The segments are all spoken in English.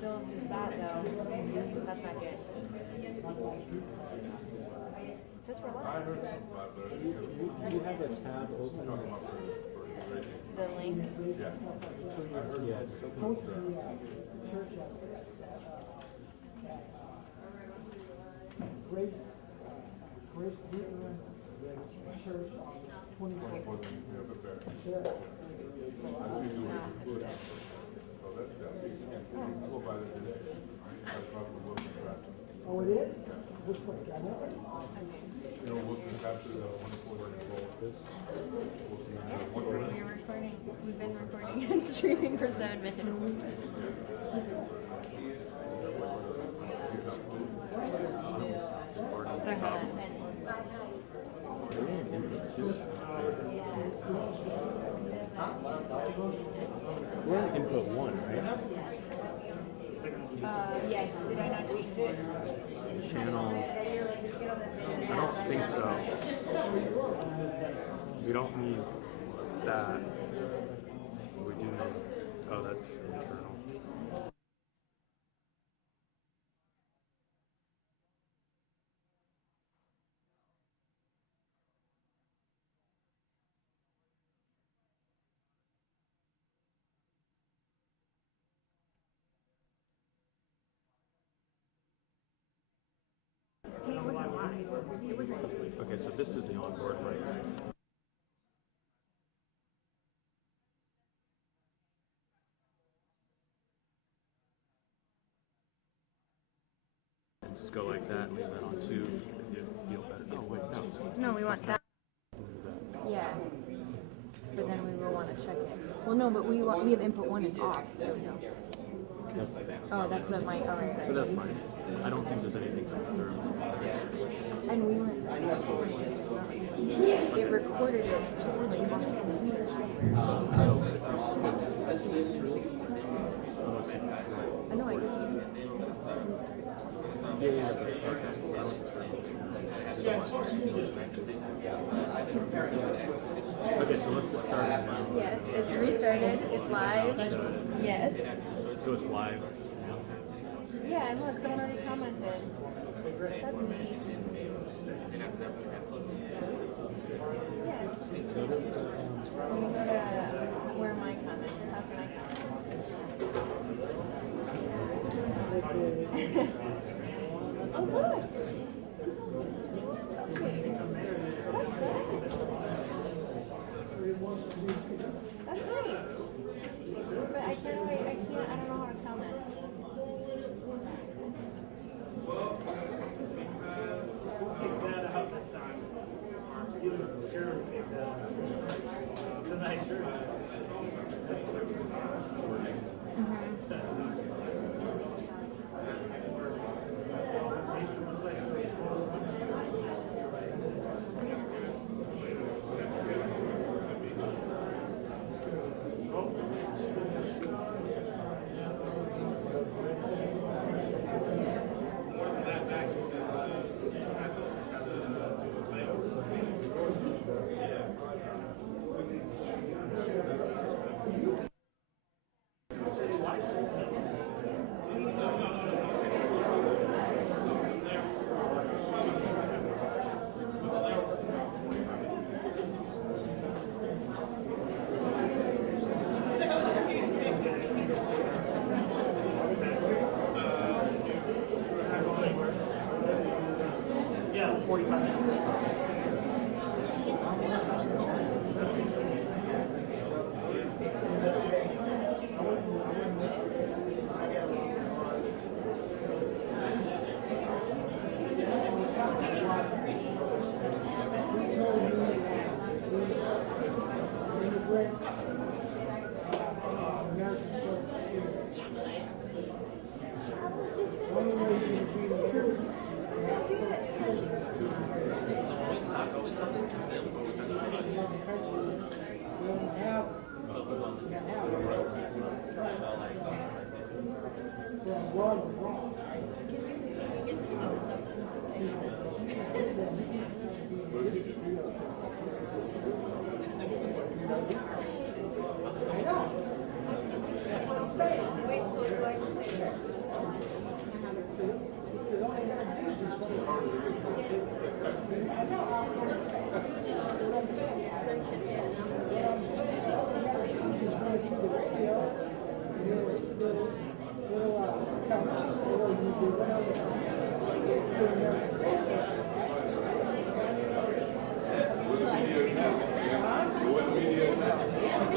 still just that though. That's not good. It says we're live. You have a tab open. The link. Yeah, just open it. Grace Lutheran Church, 24. Oh, it is? Which one? I know it. We're recording. We've been recording and streaming for 7 minutes. We're in input 1, right? Yes. Did I not change it? Channel. I don't think so. We don't need that. We do need. Oh, that's internal. It wasn't live. It wasn't. Okay, so this is the onboard, right? And just go like that and leave that on 2 if you feel better. Oh, wait, no. No, we want that. Yeah. But then we will want to check it. Well, no, but we have input 1 is off. There we go. That's the Oh, that's the mic. All right. But that's fine. I don't think there's anything coming through. And we weren't. It recorded it like on the computer somewhere. I know I just. Yeah, that's it. Okay, so let's just start it now. Yes, it's restarted. It's live. Yes. So it's live. Yeah, and look, someone already commented. That's neat. Yeah. Where are my comments? How can I comment? Oh, look! That's great. But I can't wait. I don't know how to comment.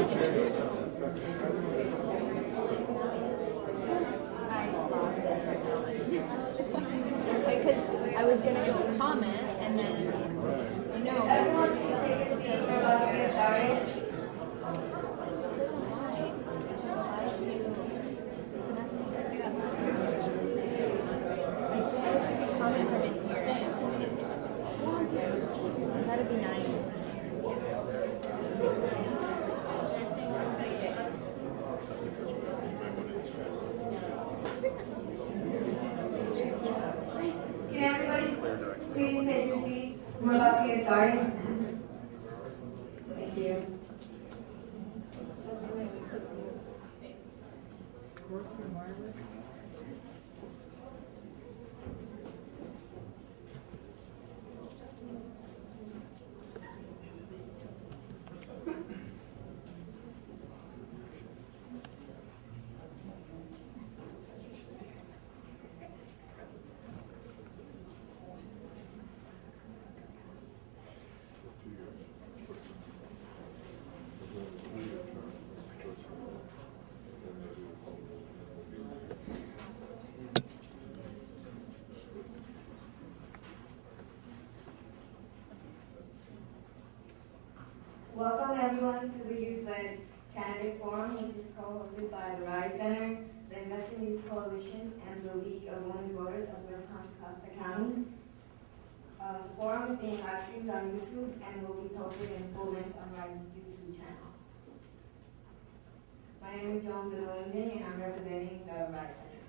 Because I was gonna go comment and then, no. Everyone can take a seat. We're about to get started. Comment from in here. That'd be nice. Can everybody please take your seats? We're about to get started. Thank you. Welcome everyone to the Youth-Led Candidates Forum, which is co-hosted by the RYSE Center, the Investing Youth Coalition, and the League of Women's Voters of West Contra, Costa County. The forum is being live streamed on YouTube and will be posted in full length on RYSE's YouTube channel. My name is Joan Linden, and I'm representing the RYSE Center.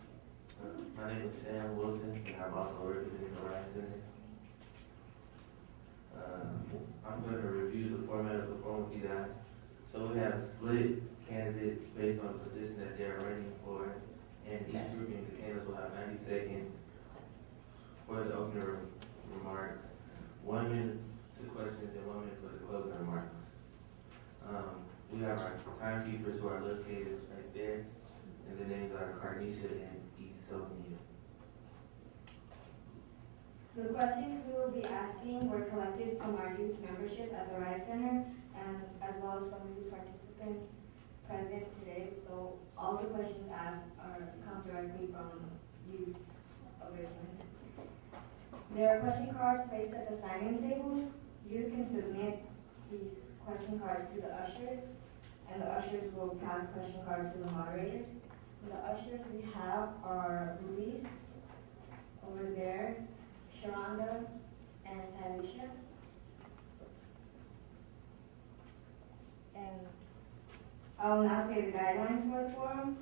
My name is Sam Wilson, and I'm also representing the RYSE Center. I'm going to review the format of the forum with you guys. So we have split candidates based on the position that they're running for, and each grouping of the candidates will have 90 seconds for the opening remarks, 1 minute to questions, and 1 minute for the closing remarks. We have our timekeepers who are located right there, and the names are Carnisha and Isonia. The questions we will be asking were collected from our youth membership at the RYSE Center, and as well as from youth participants present today. So all the questions asked come directly from youth of Richmond. There are question cards placed at the sign-in table. Youth can submit these question cards to the ushers, and the ushers will pass question cards to the moderators. The ushers we have are Luis over there, Sharonda, and Talisha. And I'll now say the guidelines for the forum.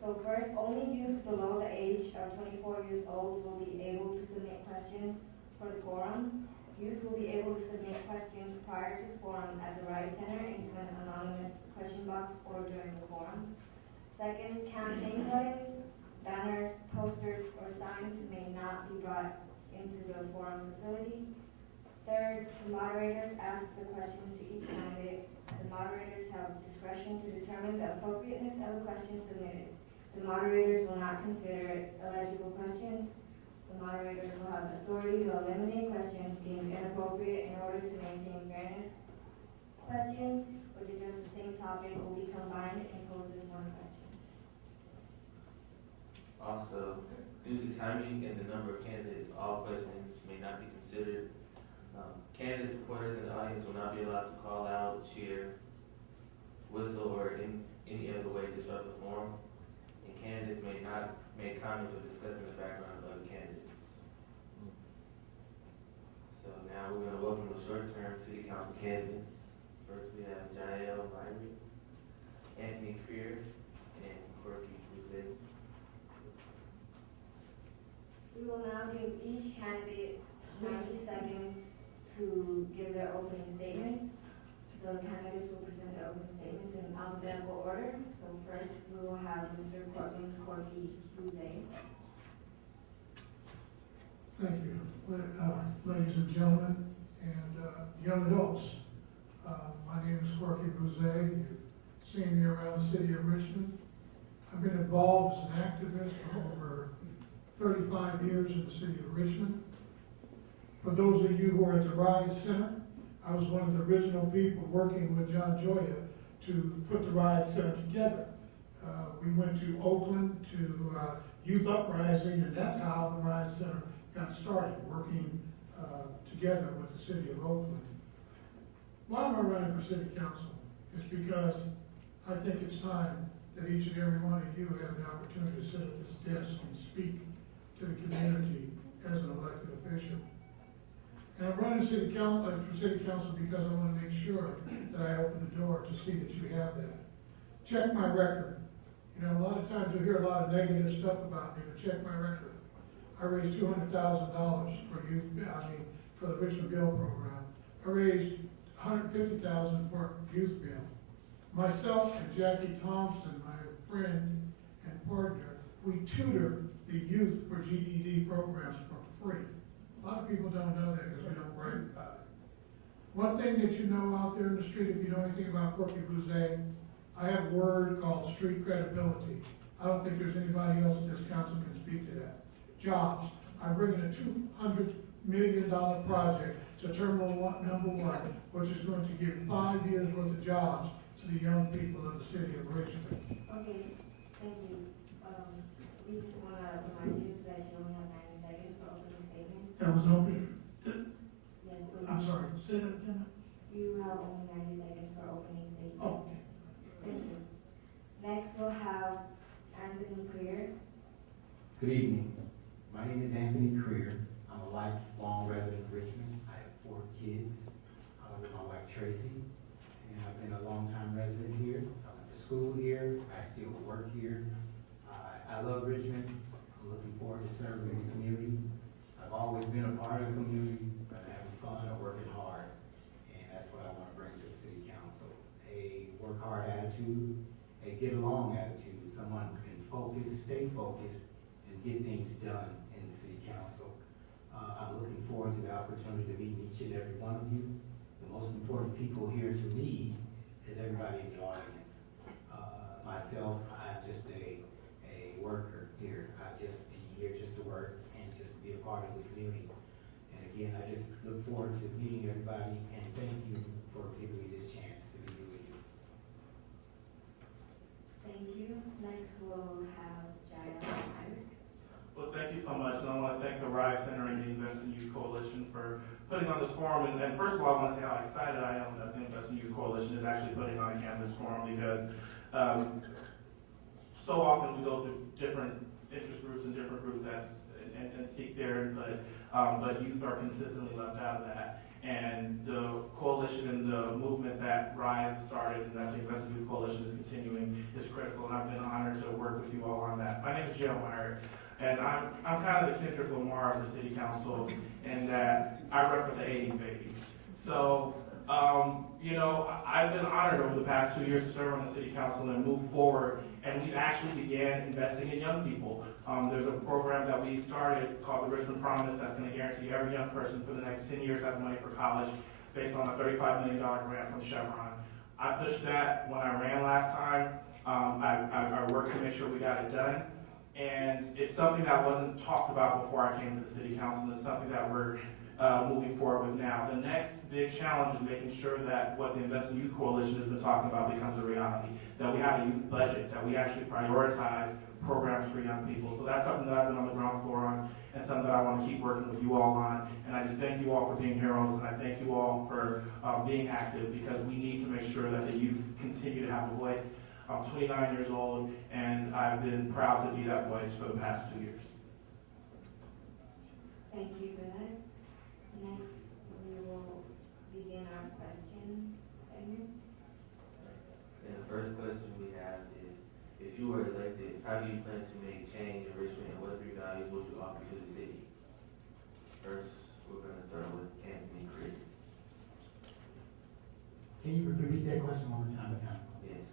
So first, only youth below the age of 24 years old will be able to submit questions for the forum. Youth will be able to submit questions prior to the forum at the RYSE Center into an anonymous question box or during the forum. Second, campaign buttons, banners, posters, or signs may not be brought into the forum facility. Third, the moderators ask the questions to each candidate. The moderators have discretion to determine the appropriateness of the questions submitted. The moderators will not consider illegible questions. The moderators will have authority to eliminate questions deemed inappropriate in order to maintain fairness. Questions which address the same topic will be combined and posed as one question. Also, due to timing and the number of candidates, all questions may not be considered. Candidate supporters in the audience will not be allowed to call out, cheer, whistle, or in any other way disrupt the forum. And candidates may not make comments or discuss in the background of other candidates. So now we're going to welcome the short-term city council candidates. First we have Jael Riley, Anthony Creer, and Corky Cruzet. We will now give each candidate 90 seconds to give their opening statements. The candidates will present their opening statements in alphabetical order. So first we will have Mr. Corky Cruzet. Thank you. Ladies and gentlemen, and young adults, my name is Corky Cruzet. You've seen me around the city of Richmond. I've been involved as an activist for over 35 years in the city of Richmond. For those of you who are at the RYSE Center, I was one of the original people working with John Joya to put the RYSE Center together. We went to Oakland to Youth Uprising, and that's how the RYSE Center got started, working together with the city of Oakland. Why am I running for city council? It's because I think it's time that each and every one of you have the opportunity to sit at this desk and speak to the community as an elected official. And I'm running for city council because I want to make sure that I open the door to see that you have that. Check my record. You know, a lot of times you'll hear a lot of negative stuff about me, but check my record. I raised $200,000 for the Richmond Bill program. I raised $150,000 for youth bill. Myself and Jackie Thompson, my friend and partner, we tutor the youth for GED programs for free. A lot of people don't know that because we don't write about it. One thing that you know out there in the street, if you know anything about Corky Bouze, I have a word called street credibility. I don't think there's anybody else in this council can speak to that. Jobs. I'm bringing a $200 million project to Terminal 1, number 1, which is going to give 5 years worth of jobs to the young people of the city of Richmond. Okay, thank you. We just want to remind you that you only have 90 seconds for opening statements. That was open. Yes, please. I'm sorry, say that again. You have only 90 seconds for opening statements. Oh, Thank you. Next, we'll have Anthony Creer. Good evening. My name is Anthony Creer. I'm a lifelong resident of Richmond. I have 4 kids. I live with my wife Tracy, and I've been a long-time resident here. I went to school here. I still work here. I love Richmond. I'm looking forward to serving the community. I've always been a part of the community, but having fun or working hard, and that's what I want to bring to the city council. A work hard attitude, a get along attitude, someone who can focus, stay focused, and get things done in the city council. I'm looking forward to the opportunity to meet each and every one of you. The most important people here to me is everybody in the audience. Myself, I'm just a worker here. I just be here just to work and just be a part of the community. And again, I just look forward to meeting everybody, and thank you for giving me this chance to be here with you. Thank you. Next, we'll have Jael Myrick. Well, thank you so much, and I want to thank the RYSE Center and the Invest in Youth Coalition for putting on this forum. And first of all, I want to say how excited I am that the Invest in Youth Coalition is actually putting on a campus forum, because so often we go through different interest groups and different groups and seek there, but youth are consistently left out of that. And the coalition and the movement that RYSE started and that the Invest in Youth Coalition is continuing is critical, and I've been honored to work with you all on that. My name is Jael Myrick. And I'm kind of the Kendrick Lamar of the city council in that I rep for the 80s babies. So, you know, I've been honored over the past 2 years to serve on the city council and move forward. And we actually began investing in young people. There's a program that we started called the Richmond Promise that's going to guarantee every young person for the next 10 years has money for college based on a $35 million grant from Chevron. I pushed that when I ran last time. I worked to make sure we got it done. And it's something that wasn't talked about before I came to the city council. It's something that we're moving forward with now. The next big challenge is making sure that what the Invest in Youth Coalition has been talking about becomes a reality. That we have a youth budget, that we actually prioritize programs for young people. So that's something that I've been on the ground floor on, and something that I want to keep working with you all on. And I just thank you all for being heroes, and I thank you all for being active, because we need to make sure that the youth continue to have a voice. I'm 29 years old, and I've been proud to be that voice for the past 2 years. Thank you for that. Next, we will begin our questions segment. And the first question we have is, if you were elected, how do you plan to make change in Richmond, and what 3 values would you offer to the city? First, we're going to start with Anthony Creer. Can you repeat that question one more time? Yes.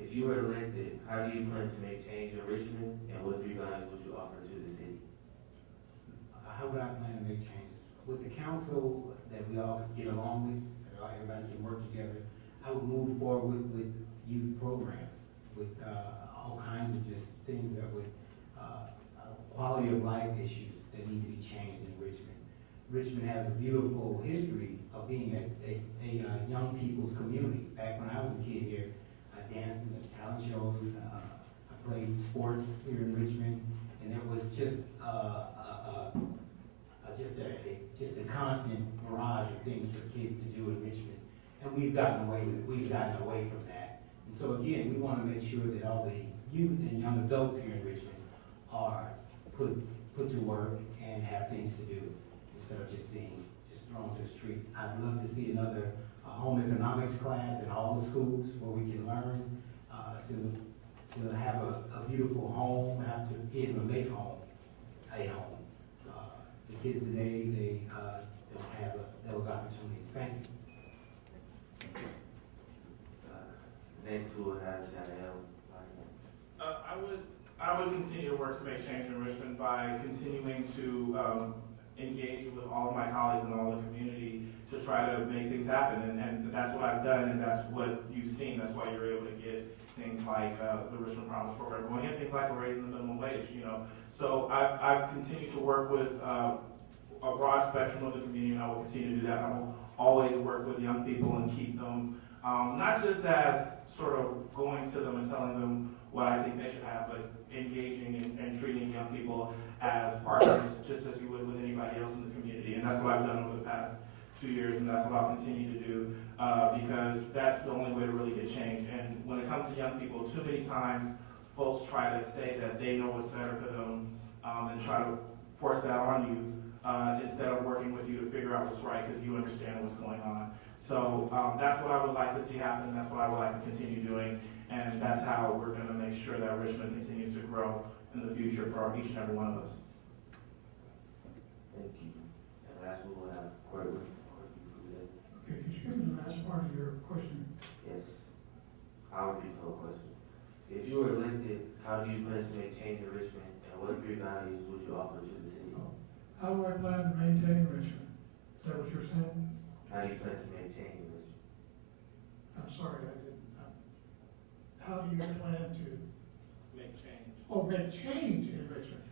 If you were elected, how do you plan to make change in Richmond, and what 3 values would you offer to the city? How would I plan to make changes? With the council that we all get along with, that everybody can work together, I would move forward with youth programs, with all kinds of just things that would, quality of life issues that need to be changed in Richmond. Richmond has a beautiful history of being a young people's community. Back when I was a kid here, again, we want to make sure that all the youth and young adults here in Richmond are put to work and have things to do instead of just thrown to the streets. I'd love to see another home economics class in all the schools where we can learn to have a beautiful home, have to be able to make home a home. The kids today, they don't have those opportunities. Thank you. Next, we'll have Janelle. I would continue to work to make change in Richmond by continuing to engage with all of my colleagues and all the community to try to make things happen. And that's what I've done, and that's what you've seen. That's why you're able to get things like the Richmond Promise Program going, and things like raising the minimum wage, you know. So I've continued to work with a broad spectrum of the community, and I will continue to do that. I will always work with young people and keep them, not just as sort of going to them and telling them what I think they should have, but engaging and treating young people as partners, just as you would with anybody else in the community. And that's what I've done over the past 2 years, and that's what I'll continue to do, because that's the only way to really get change. And when it comes to young people, too many times folks try to say that they know what's better for them, and try to force that on you, instead of working with you to figure out what's right, because you understand what's going on. So that's what I would like to see happen. That's what I would like to continue doing. And that's how we're going to make sure that Richmond continues to grow in the future for each and every one of us. Thank you. And last, we will have Courtney. Okay, could you give me the last part of your question? Yes. I'll repeat the whole question. If you were elected, how do you plan to make change in Richmond, and what three values would you offer to the city? How do I plan to maintain Richmond? Is that what you're saying? How do you plan to make change in Richmond? I'm sorry, I didn't. How do you plan to? Make change. Oh, make change in Richmond.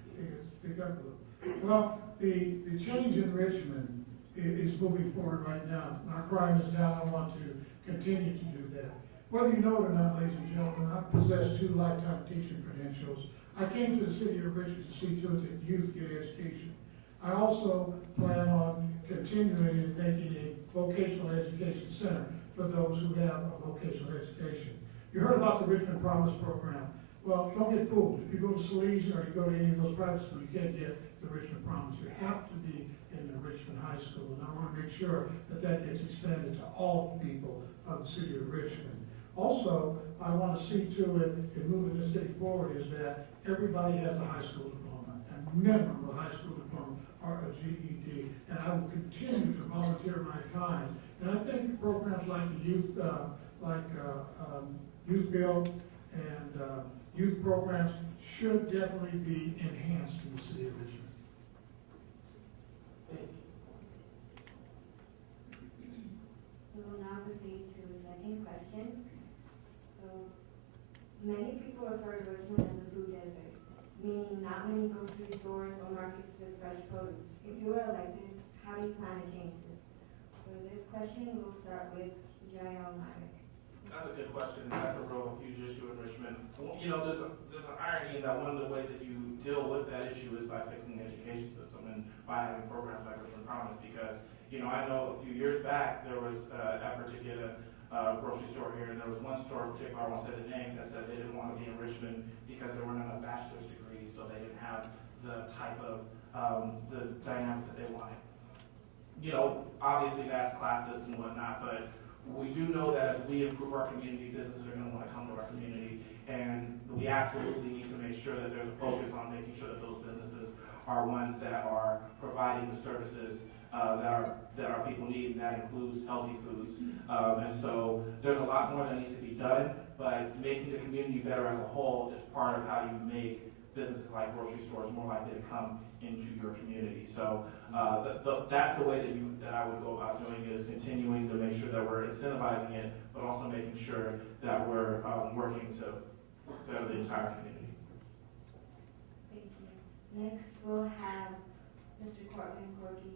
Speak up a little. Well, the change in Richmond is moving forward right now. Our crime is down. I want to continue to do that. Whether you know it or not, ladies and gentlemen, I possess 2 lifetime teaching credentials. I came to the city of Richmond to see to it that youth get education. I also plan on continuing and making a vocational education center for those who have a vocational education. You heard about the Richmond Promise Program. Well, don't get fooled. If you go to Salesian or you go to any of those private schools, you can't get the Richmond Promise. You have to be in the Richmond High School, and I want to make sure that that gets expanded to all people of the city of Richmond. Also, I want to see to it, in moving the city forward, is that everybody has a high school diploma, and minimum of a high school diploma or a GED, and I will continue to volunteer my time. And I think programs like the youth, Youth Bill and youth programs should definitely be enhanced in the city of Richmond. We will now proceed to the second question. So, many people refer to Richmond as a food desert, meaning not many grocery stores or markets with fresh produce. If you were elected, how do you plan to change this? For this question, we'll start with Jael Myrick. That's a good question. That's a real huge issue in Richmond. Well, you know, there's an irony in that one of the ways that you deal with that issue is by fixing the education system and by having programs like Richmond Promise. Because, you know, I know a few years back there was an effort to get a grocery store here, and there was one store in particular, I won't say the name, that said they didn't want to be in Richmond because there weren't enough bachelor's degrees, so they didn't have the type of the dynamics that they wanted. You know, obviously that's classist and whatnot, but we do know that as we improve our community, businesses are going to want to come to our community, and we absolutely need to make sure that there's a focus on making sure that those businesses are ones that are providing the services that our people need, and that includes healthy foods. And so there's a lot more that needs to be done, but making the community better as a whole is part of how you make businesses like grocery stores more likely to come into your community. So that's the way that I would go about doing it, is continuing to make sure that we're incentivizing it, but also making sure that we're working to better the entire community. Thank you. Next, we'll have Mr. Cortland Corky.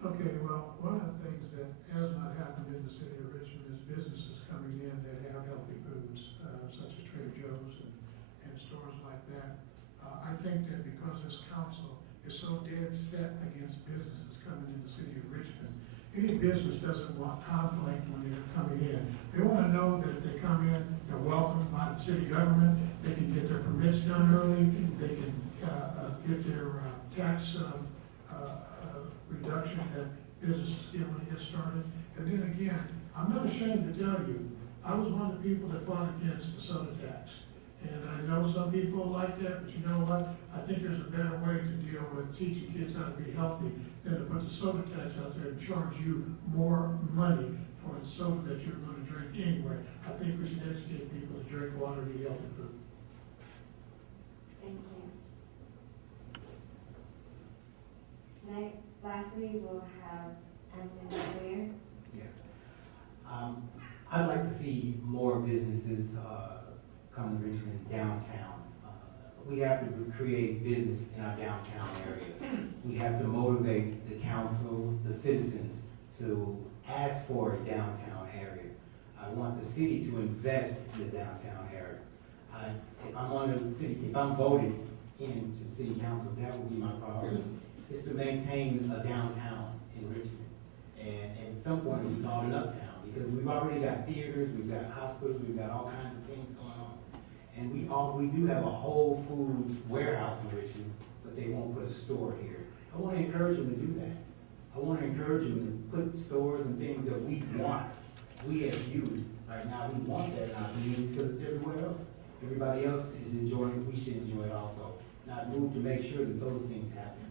Okay, well, one of the things that has not happened in the city of Richmond is businesses coming in that have healthy foods, such as Trader Joe's and stores like that. I think that because this council is so dead set against businesses coming in the city of Richmond, any business doesn't want conflict when they're coming in. They want to know know that if they come in, they're welcomed by the city government, they can get their permits done early, they can get their tax reduction that businesses get when they get started. And then again, I'm not ashamed to tell you, I was one of the people that fought against the soda tax. And I know some people like that, but you know what? I think there's a better way to deal with teaching kids how to be healthy than to put the soda tax out there and charge you more money for the soda that you're going to drink anyway. I think we should educate people to drink water and eat healthy food. Thank you. Lastly, we'll have Anthony Greer. Yes. I'd like to see more businesses come to Richmond downtown. We have to create business in our downtown area. We have to motivate the council, the citizens, to ask for a downtown area. I want the city to invest in the downtown area. If I'm on the city, if I'm voted into the city council, that would be my priority, is to maintain a downtown in Richmond. And at some point, we call it uptown, because we've already got theaters, we've got hospitals, we've got all kinds of things going on. And we do have a Whole Foods warehouse in Richmond, but they won't put a store here. I want to encourage them to do that. I want to encourage them to put stores and things that we want. We as youth, right now, we want that in our communities because it's everywhere else. Everybody else is enjoying it, we should enjoy it also. Not move to make sure that those things happen.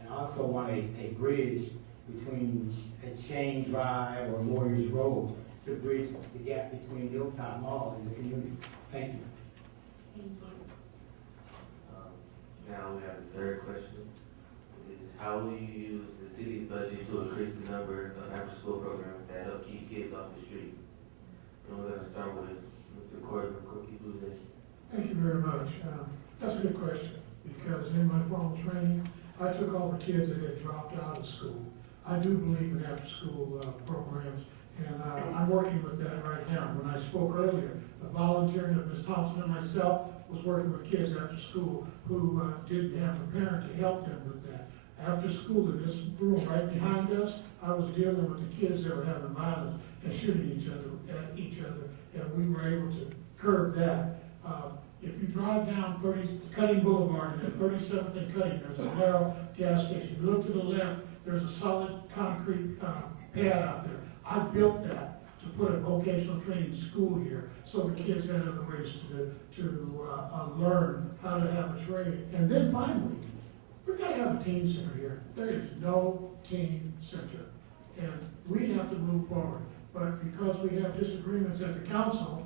And I also want a bridge between Exchange Drive or Warriors Road to bridge the gap between Hilltop Mall and the community. Thank you. Thank you. Now we have the third question, is how will you use the city's budget to increase the number of after-school programs that help keep kids off the street? And we're gonna start with Mr. Corky Blues. Thank you very much. That's a good question, because in my formal training, I took all the kids that had dropped out of school. I do believe in after-school programs, and I'm working with that right now. When I spoke earlier, the volunteering of Ms. Thompson and myself was working with kids after school who didn't have a parent to help them with that. After school, in this room right behind us, I was dealing with the kids that were having violence and shooting at each other, and we were able to curb that. If you drive down Cutting Boulevard and at 37th and Cutting, there's a narrow gas station. You look to the left, there's a solid concrete pad out there. I built that to put a vocational training school here, so the kids had other ways to learn how to have a trade. And then finally, we've got to have a teen center here. There is no teen center, and we have to move forward. But because we have disagreements at the council,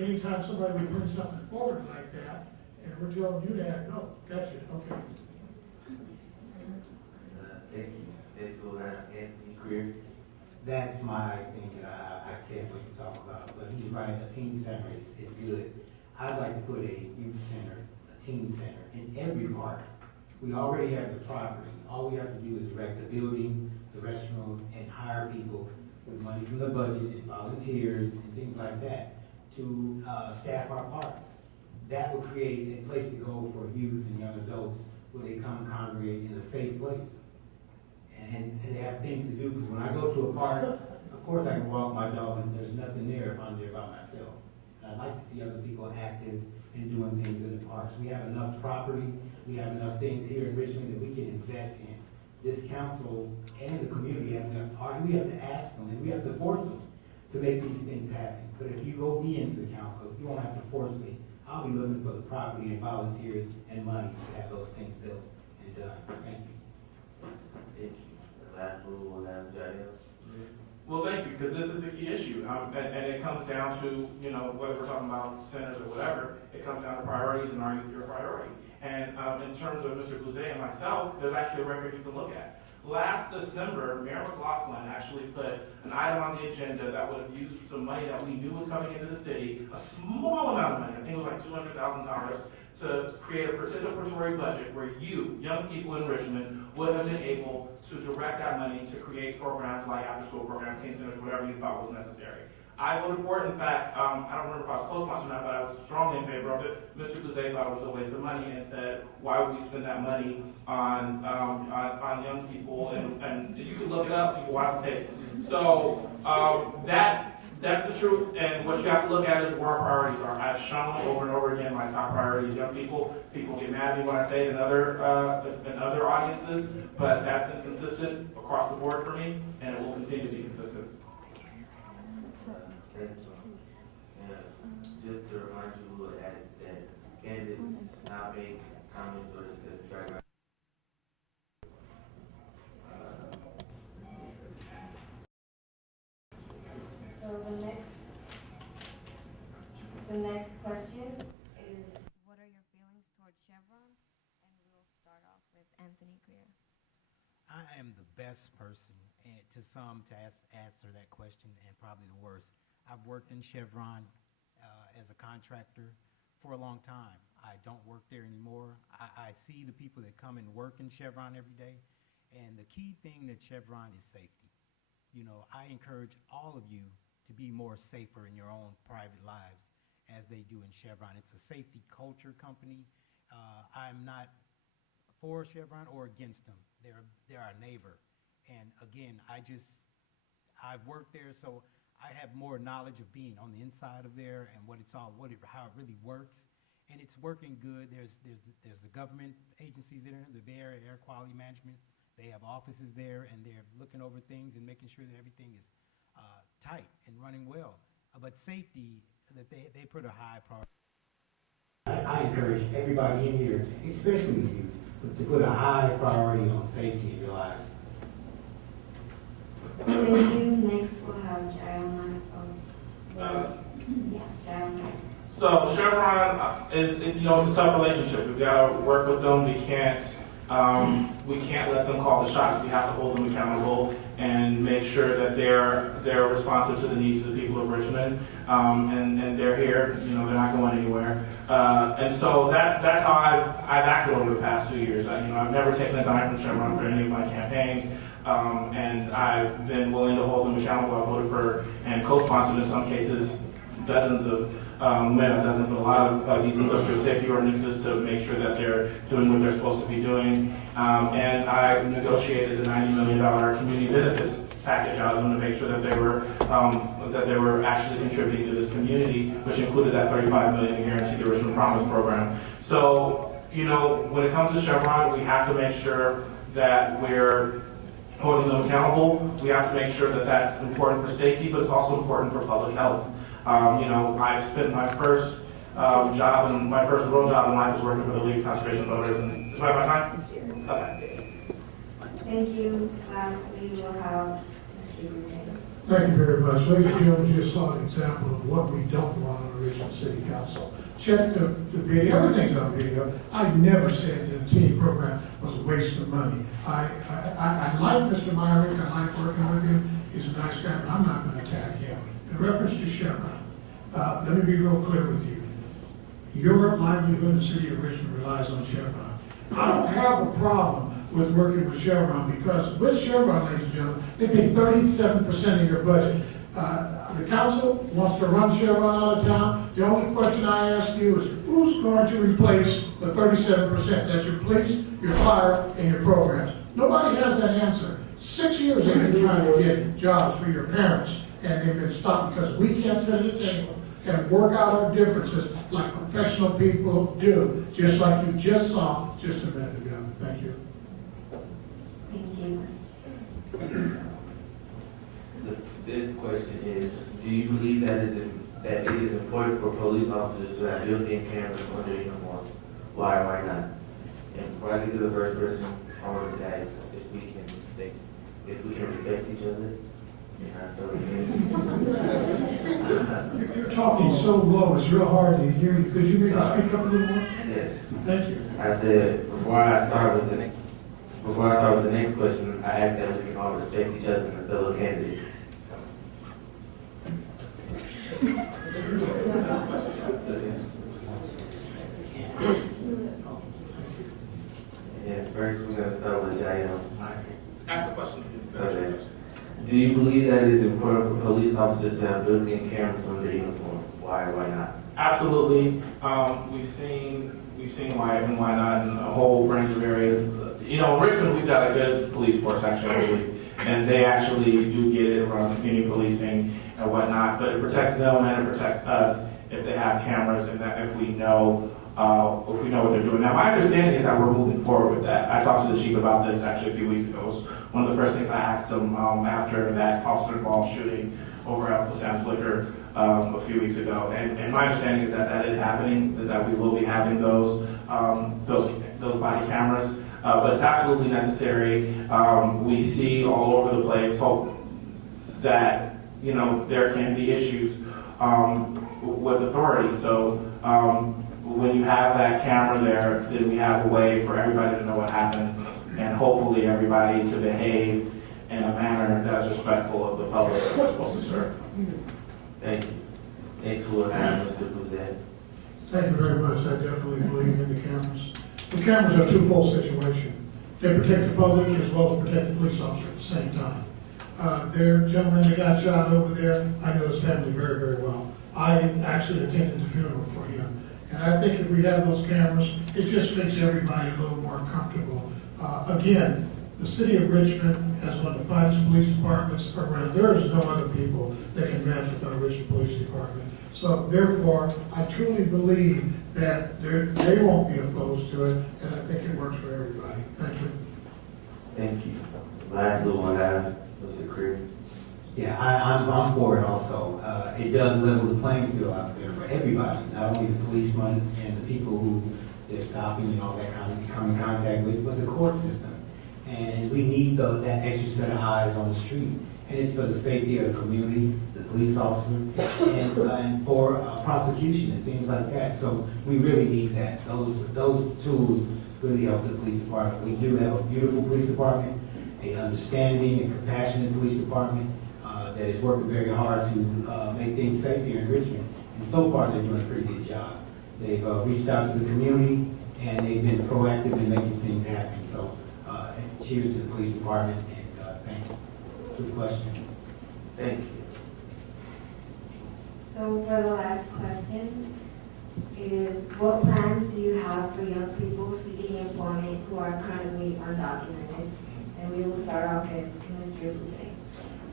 anytime somebody would bring something forward like that, and we're telling you to act, no, gotcha, okay. Thank you. Next we'll have Anthony Greer. That's my thing that I can't wait to talk about, but he's right, a teen center is good. I'd like to put a youth center, a teen center in every park. We already have the property. All we have to do is erect the building, the restroom, and hire people with money from the budget and volunteers and things like that to staff our parks. That will create a place to go for youth and young adults where they come congregate in a safe place. And they have things to do, because when I go to a park, of course I can walk my dog and there's nothing there if I'm there by myself. And I'd like to see other people active and doing things in the parks. We have enough property, we have enough things here in Richmond that we can invest in. This council and the community have to ask them, and we have to force them to make these things happen. But if you go me into the council, you won't have to force me. I'll be looking for the property and volunteers and money to have those things built and done. Thank you. Thank you. The last one we'll have Jael. Well, thank you, because this is the key issue, and it comes down to, you know, whether we're talking about centers or whatever, it comes down to priorities, and are you your priority? And in terms of Mr. Bouzet and myself, there's actually a record you can look at. Last December, Mayor McLaughlin actually put an item on the agenda that would have used some money that we knew was coming into the city, a small amount of money, I think it was like $200,000, to create a participatory budget where you, young people in Richmond, would have been able to direct that money to create programs like after-school programs, teen centers, whatever you thought was necessary. I voted for it. In fact, I don't remember if I was co-sponsor or not, but I was strongly in favor of it. Mr. Bouzet thought it was a waste of money and said, why would we spend that money on young people? And you can look it up, you can watch the tape. So that's That's the truth, and what you have to look at is where our priorities are. I've shown over and over again my top priorities, young people. People get mad at me when I say it in other audiences, but that's been consistent across the board for me, and it will continue to be consistent. Just to remind you that candidates now make comments or discuss track. So the next question is, What are your feelings towards Chevron? And we'll start off with Anthony Greer. I am the best person to some to answer that question, and probably the worst. I've worked in Chevron as a contractor for a long time. I don't work there anymore. I see the people that come and work in Chevron every day, and the key thing that Chevron is safety. You know, I encourage all of you to be more safer in your own private lives as they do in Chevron. It's a safety culture company. I'm not for Chevron or against them. They're our neighbor. And again, I've worked there, so I have more knowledge of being on the inside of there and how it really works. And it's working good. There's the government agencies in there, the Bay Area Air Quality Management. They have offices there, and they're looking over things and making sure that everything is tight and running well. But safety, that they put a high priority. I encourage everybody in here, especially you, to put a high priority on safety in your lives. thank you. Next we'll have Jaron. Jaron. So Chevron is, it's a tough relationship. We've got to work with them. We can't let them call the shots. We have to hold them accountable and make sure that they're responsive to the needs of the people of Richmond. And they're here. They're not going anywhere. And so that's how I've acted over the past 2 years. I've never taken a dime from Chevron for any of my campaigns. And I've been willing to hold them accountable. I voted for and co-sponsored in some cases dozens of but a lot of these industrial safety ordinances to make sure that they're doing what they're supposed to be doing. And I negotiated the $90 million community benefits package out of them to make sure that they were actually contributing to this community, which included that $35 million in Guaranteed the Richmond Promise program. So, when it comes to Chevron, we have to make sure that we're holding them accountable. We have to make sure that that's important for safety, but it's also important for public health. I spent my first job and my first real job in life was working for the League of Conservation Voters. And is my time? Okay. Thank you. Lastly, we'll have Mr. Hussein. Thank you very much. Ladies and gentlemen, you just saw an example of what we don't want on the Richmond City Council. Check the video, everything's on video. I never said that the team program was a waste of money. I like Mr. Myrick, I like working with him. He's a nice guy, but I'm not going to attack him. In reference to Chevron, let me be real clear with you. Your livelihood in the city of Richmond relies on Chevron. I don't have a problem with working with Chevron because with Chevron, ladies and gentlemen, they pay 37% of your budget. The council wants to run Chevron out of town. The only question I ask you is, who's going to replace the 37%? That's your police, your fire, and your programs. Nobody has that answer. 6 years they've been trying to get jobs for your parents, and they've been stopped because we can't sit at a table and work out our differences like professional people do, just like you just saw just a minute ago. Thank you. Thank you. The fifth question is, do you believe that it is important for police officers to have built-in cameras on their uniform? Why or why not? And before I get to the first person, I want to ask if we can respect each other. You're talking so low, it's real hard to hear you. Could you maybe speak up a little more? Yes. Thank you. I said, before I start with the next question, I asked that we can all respect each other and the fellow candidates. And first, we're going to start with Jael. Ask the question. Okay. Do you believe that it is important for police officers to have built-in cameras on their uniform? Why or why not? Absolutely. We've seen why and why not in a whole range of areas. In Richmond, we've got a good police force, actually, and they actually do get it around community policing. and whatnot, but it protects them and it protects us if they have cameras and that if we know what they're doing. Now, my understanding is that we're moving forward with that. I talked to the chief about this actually a few weeks ago. It was one of the first things I asked him after that officer-involved shooting over at Sam's Liquor a few weeks ago. And my understanding is that that is happening, is that we will be having those body cameras. But it's absolutely necessary. We see all over the place that, you know, there can be issues with authority. So when you have that camera there, then we have a way for everybody to know what happened, and hopefully everybody to behave in a manner that's respectful of the public that we're supposed to serve. Thank you. Thanks for having us, Mr. Buzette. Thank you very much. I definitely believe in the cameras. The cameras are a twofold situation. They protect the public as well as protect the police officer at the same time. There, gentleman that got shot over there, I know his family very, very well. I actually attended the funeral for him. And I think if we have those cameras, it just makes everybody a little more comfortable. Again, the city of Richmond has one of the finest police departments around. There is no other people that can match with our Richmond Police Department. So therefore, I truly believe that they won't be opposed to it, and I think it works for everybody. Thank you. Thank you. Lastly, we'll have Mr. Creer. Yeah, I'm for it also. It does level the playing field out there for everybody, not only the policemen and the people who they're stopping and all that kind of come in contact with, but the court system. And we need that extra set of eyes on the street. And it's for the safety of the community, the police officer, and for prosecution and things like that. So we really need that. Those tools really help the police department. We do have a beautiful police department, an understanding and compassionate police department that is working very hard to make things safe here in Richmond. And so far, they're doing a pretty good job. They've reached out to the community, and they've been proactive in making things happen. So cheers to the police department, and thanks. Good question. Thank you. So for the last question is, what plans do you have for young people seeking employment who are currently undocumented? And we will start off with Mr. Buzette.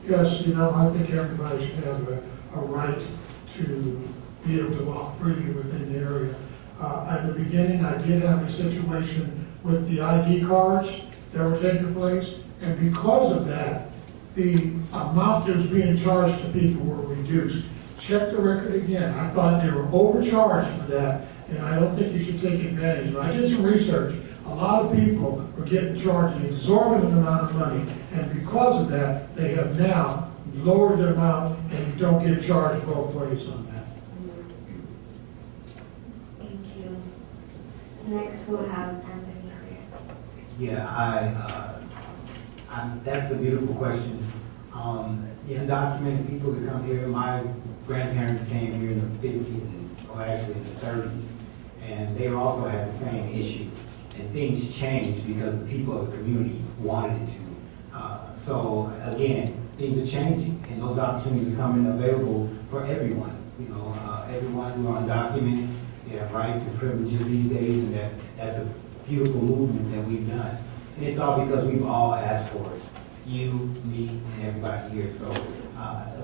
Yes, you know, I think everybody should have a right to be able to walk freely within the area. At the beginning, I did have a situation with the ID cards that were taking place, and because of that, the amount that was being charged to people were reduced. Check the record again. I thought they were overcharged for that, and I don't think you should take advantage of it. I did some research. A lot of people were getting charged an exorbitant amount of money, and because of that, they have now lowered the amount, and you don't get charged both ways on that. Thank you. Next, we'll have Anthony Creer. Yeah, that's a beautiful question. The undocumented people that come here, my grandparents came here in the 50s, or actually in the 30s, and they also had the same issue. And things changed because the people of the community wanted it to. So again, things are changing, and those opportunities are coming available for everyone. You know, everyone who are undocumented, they have rights and privileges these days, and that's a beautiful movement that we've done. And it's all because we've all asked for it. You, me, and everybody here. So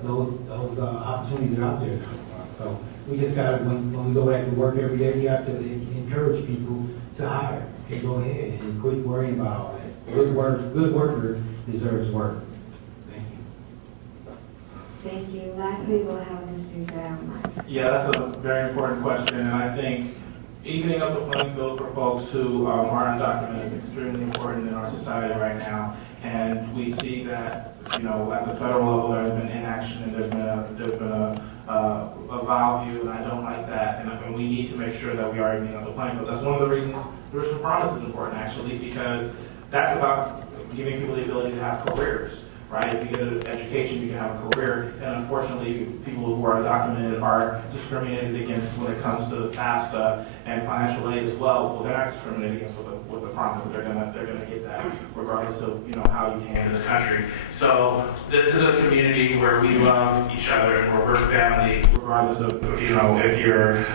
those opportunities are out there now. So we just got to, when we go back to work every day, we have to encourage people to hire and go ahead and quit worrying about all that. Good worker deserves work. Thank you. Thank you. Lastly, we'll have Mr. Brown. Yeah, that's a very important question, and I think evening up the playing field for folks who are undocumented is extremely important in our society right now. And we see that, you know, at the federal level, there has been inaction, and there's been a value, and I don't like that. And we need to make sure that we are evening up the playing field. That's one of the reasons the Richmond Promise is important, actually, because that's about giving people the ability to have careers, right? If you get an education, you can have a career. And unfortunately, people who are undocumented are discriminated against when it comes to FAFSA and financial aid as well. Well, they're not discriminated against with the promise. They're gonna get that regardless of, you know, how you can in this country. So this is a community where we love each other and we're family, regardless of, you know, if you're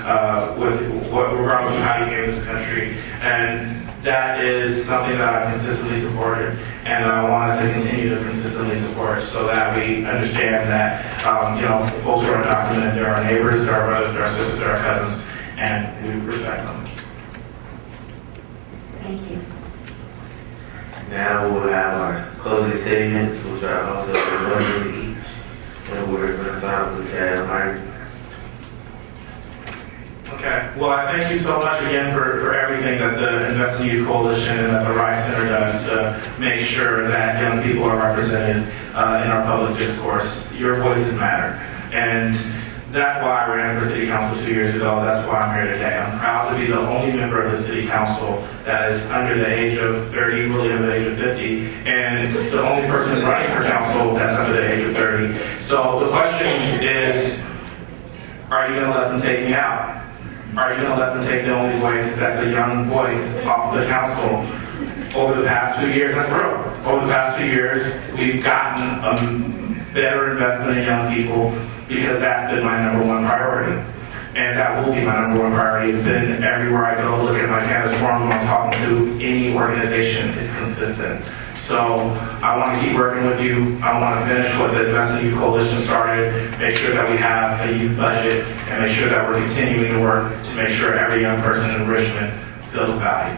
regardless of how you came in this country. And that is something that I consistently supported, and I want us to continue to consistently support so that we understand that, folks who are undocumented, they're our neighbors, they're our brothers, they're our sisters, they're our cousins, and we respect them. Thank you. Now we'll have our closing statements, which are also 1 minute each. And we're going to start with Mike. Okay, well, I thank you so much again for everything that the Invest in Youth Coalition and that the RYSE Center does to make sure that young people are represented in our public discourse. Your voices matter. And that's why I ran for City Council 2 years ago. That's why I'm here today. I'm proud to be the only member of the City Council that is under the age of 30, really under the age of 50, and the only person running for council that's under the age of 30. So the question is, are you going to let them take me out? Are you going to let them take the only voice that's a young voice off of the council? Over the past 2 years, that's real. Over the past 2 years, we've gotten a better investment in young people because that's been my #1 priority. And that will be my #1 priority. It's been everywhere I go, looking at my canvas forum, when I'm talking to any organization, it's consistent. So I want to keep working with you. I want to finish what the Invest in Youth Coalition started, make sure that we have a youth budget, and make sure that we're continuing to work to make sure every young person in Richmond feels valued.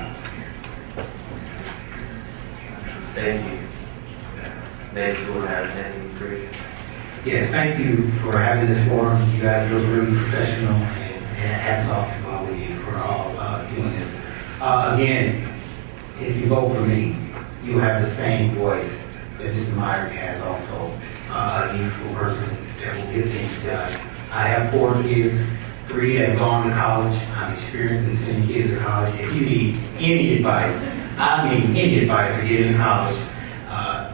Thank you. Next, we'll have Anthony Creed. Yes, thank you for having this forum. You guys look really professional, and hats off to all of you for all doing this. Again, if you vote for me, you have the same voice that Mr. Meyer has also, a youthful person that will get things done. I have 4 kids, 3 that have gone to college. I'm experienced in sending kids to college. If you need any advice, any advice to get into college,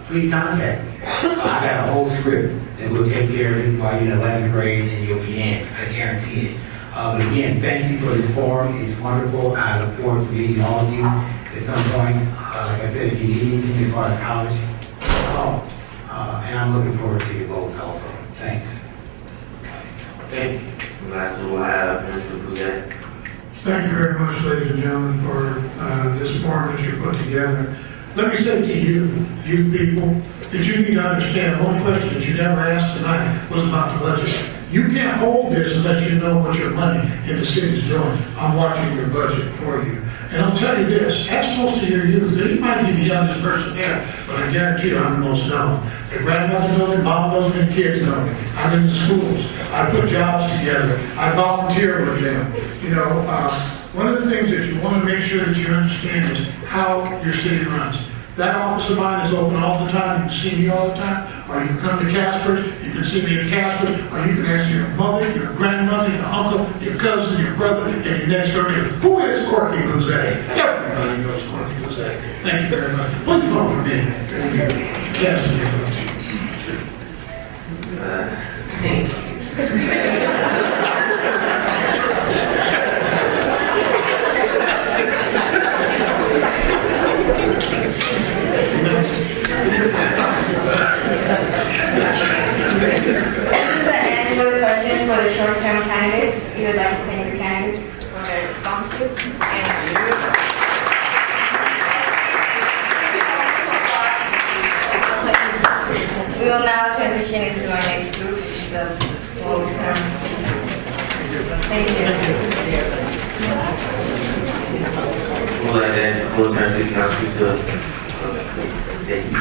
please contact me. I got a whole script that will take care of you while you're in 11th grade and you'll be in. I guarantee it. But again, thank you for this forum. It's wonderful. I look forward to meeting all of you at some point. Like I said, if you need anything as far as college, call. And I'm looking forward to your votes also. Thanks. Thank you. Lastly, we'll have Mr. Boudet. Thank you very much, ladies and gentlemen, for this forum that you put together. Let me say to you, you people, that you need to understand, one question that you never asked tonight was about the budget. You can't hold this unless you know what your money in the city is doing. I'm watching your budget for you. And I'll tell you this, ask most of your youth, and you might be the youngest person there, but I guarantee you I'm the most known. Their grandmother knows me, mom knows me, the kids know me. I'm in the schools. I put jobs together. I volunteer with them. One of the things that you want to make sure that you understand is how your city runs. That office of mine is open all the time. You can see me all the time. Or you can come to Casper's. You can see me at Casper's. Or you can ask your mother, your grandmother, your uncle, your cousin, your brother, and your next door neighbor. Who is Corky Boudet? Everybody knows Corky Boudet. Thank you very much. Please vote for me. Yes, Thank you. For the short-term candidates, we would like to thank the candidates for their responses. We will now transition into our next group, which is the long-term. Thank you. We'll let that full-time city council to thank you.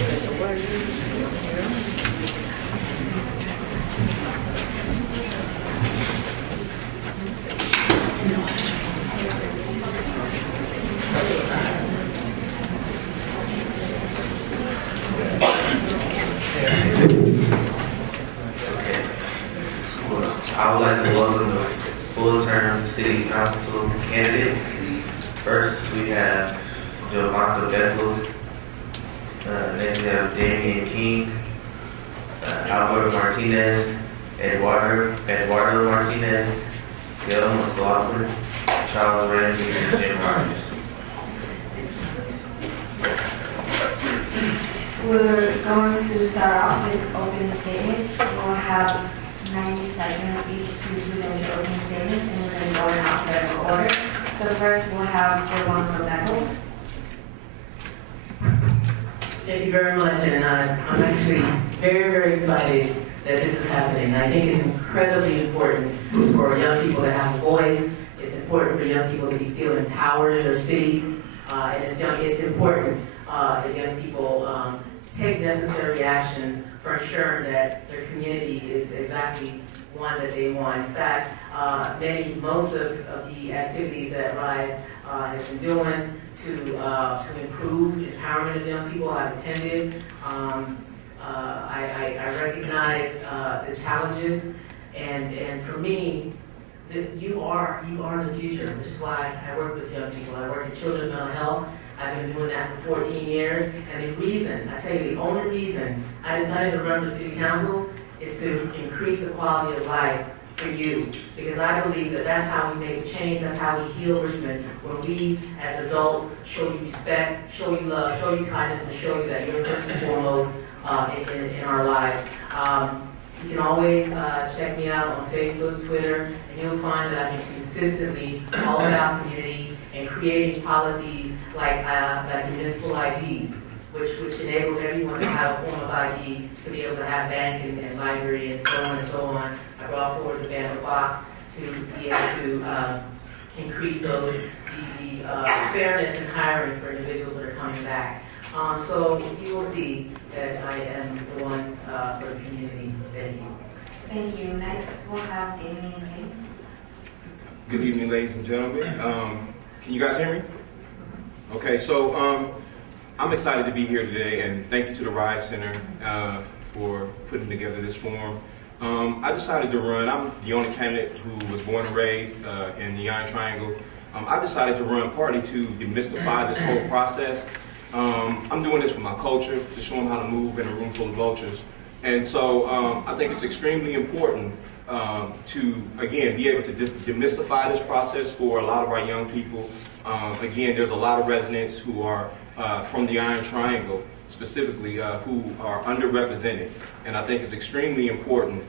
I would like to welcome the full-term city council candidates. First, we have Giovanna Bethel. Next, we have Damian King, Albert Martinez, Eduardo Martinez, Gail McLaughlin, Charles Ramsey, and Jim Rogers. We're going to start off with opening statements. We'll have 90 seconds each to present your opening statements, and we're going to go in alphabetical order. So first, we'll have Giovanna Beckles. Thank you very much, and I'm actually very, very excited that this is happening. I think it's incredibly important for young people to have a voice. It's important for young people to feel empowered in their cities, and it's important that young people take necessary actions for ensuring that their community is exactly one that they want. In fact, most of the activities that RYSE has been doing to improve empowerment of young people, I've attended. I recognize the challenges, and for me, you are the future, which is why I work with young people. I work in children's mental health. I've been doing that for 14 years, and the only reason I decided to run for city council is to increase the quality of life for you, because I believe that that's how we make a change, that's how we heal Richmond, when we as adults show you respect, show you love, show you kindness, and show you that you're first and foremost in our lives. You can always check me out on Facebook, Twitter, and you'll find that I'm consistently all about community and creating policies like municipal ID, which enables everyone to have a form of ID to be able to have bank and library and so on and so on. I brought forward the ballot box to be able to increase the fairness in hiring for individuals that are coming back. So you will see that I am the one for the community. Thank you. Thank you. Next, we'll have Damian King. Good evening, ladies and gentlemen. Can you guys hear me? Okay, so I'm excited to be here today, and thank you to the RYSE Center for putting together this forum. I decided to run. I'm the only candidate who was born and raised in the Iron Triangle. I decided to run partly to demystify this whole process. I'm doing this for my culture, to show them how to move in a room full of vultures. And so I think it's extremely important to, again, be able to demystify this process for a lot of our young people. Again, there's a lot of residents who are from the Iron Triangle, specifically, who are underrepresented. And I think it's extremely important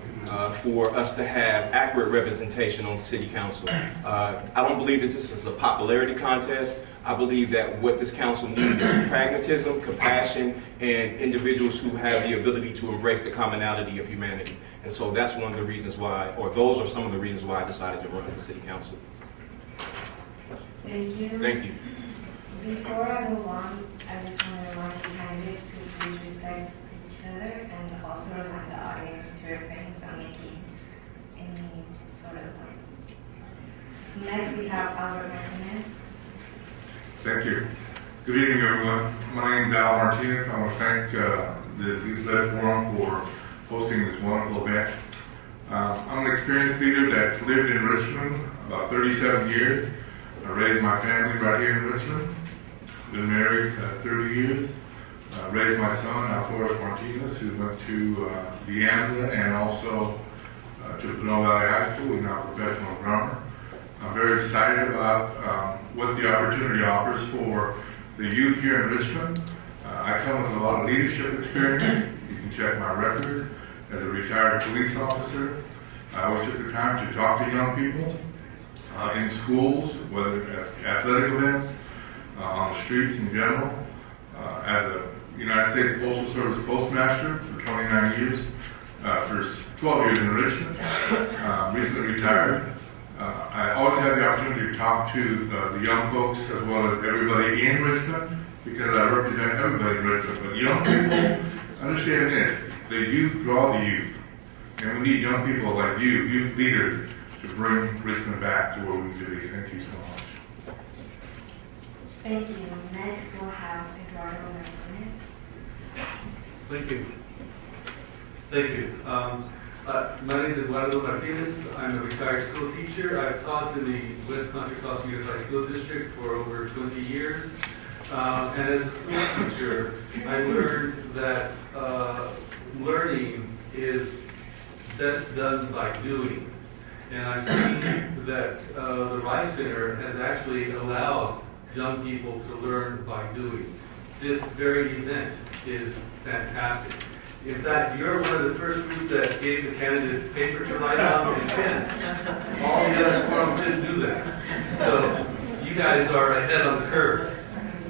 for us to have accurate representation on city council. I don't believe that this is a popularity contest. I believe that what this council needs is pragmatism, compassion, and individuals who have the ability to embrace the commonality of humanity. And so that's one of the reasons why, or those are some of the reasons why I decided to run for city council. Thank you. Thank you. Before I move on, I just want to remind the candidates to please respect each other and also remind the audience to refrain from making any sort of noise. Next, we have Albert Martinez. Thank you. Good evening, everyone. My name is Al Martinez. I want to thank the Youth Led Forum for hosting this wonderful event. I'm an experienced leader that's lived in Richmond about 37 years. I raised my family right here in Richmond. Been married 30 years. Raised my son, Alfredo Martinez, who went to De Anza and also to Pinole Valley High School. He's now a professional drummer. I'm very excited about what the opportunity offers for the youth here in Richmond. I come with a lot of leadership experience. You can check my record as a retired police officer. I always took the time to talk to young people in schools, whether at athletic events, on the streets in general. As a United States Postal Service postmaster for 29 years, for 12 years in Richmond, recently retired. I always have the opportunity to talk to the young folks as well as everybody in Richmond because I represent everybody in Richmond. But young people, understand this, the youth draw the youth. And we need young people like you, youth leaders, to bring Richmond back to where we should be. Thank you so much. Thank you. Next, we'll have Eduardo Martinez. Thank you. Thank you. My name is Eduardo Martinez. I'm a retired school teacher. I've taught in the West Contra Costa Unified School District for over 20 years. And as a school teacher, I learned that learning is best done by doing. And I've seen that the RYSE Center has actually allowed young people to learn by doing. This very event is fantastic. In fact, you're one of the first groups that gave the candidates paper to write on and pen. All the other forums didn't do that. So you guys are ahead on the curve.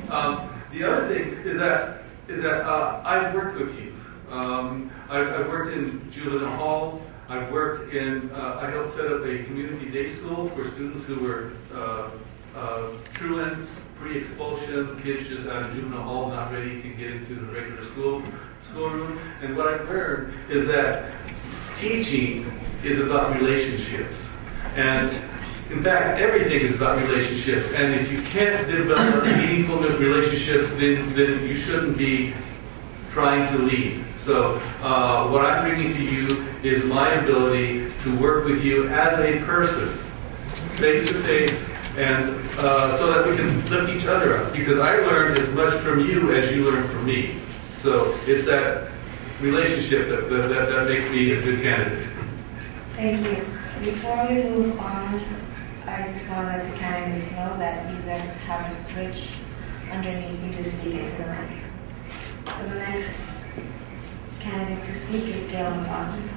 The other thing is that I've worked with youth. I've worked in juvenile hall. I've worked in, I helped set up a community day school for students who were truants, pre-expulsion, kids just out of juvenile hall, not ready to get into the regular schoolroom. And what I've learned is that teaching is about relationships. And in fact, everything is about relationships. And if you can't develop meaningful relationships, then you shouldn't be trying to lead. So what I'm bringing to you is my ability to work with you as a person, face to face, and so that we can lift each other up. Because I learned as much from you as you learned from me. So it's that relationship that makes me a good candidate. Thank you. Before we move on, I just want to let the candidates know that you guys have a switch underneath you to speak into the mic. So the next candidate to speak is Gail McLaughlin.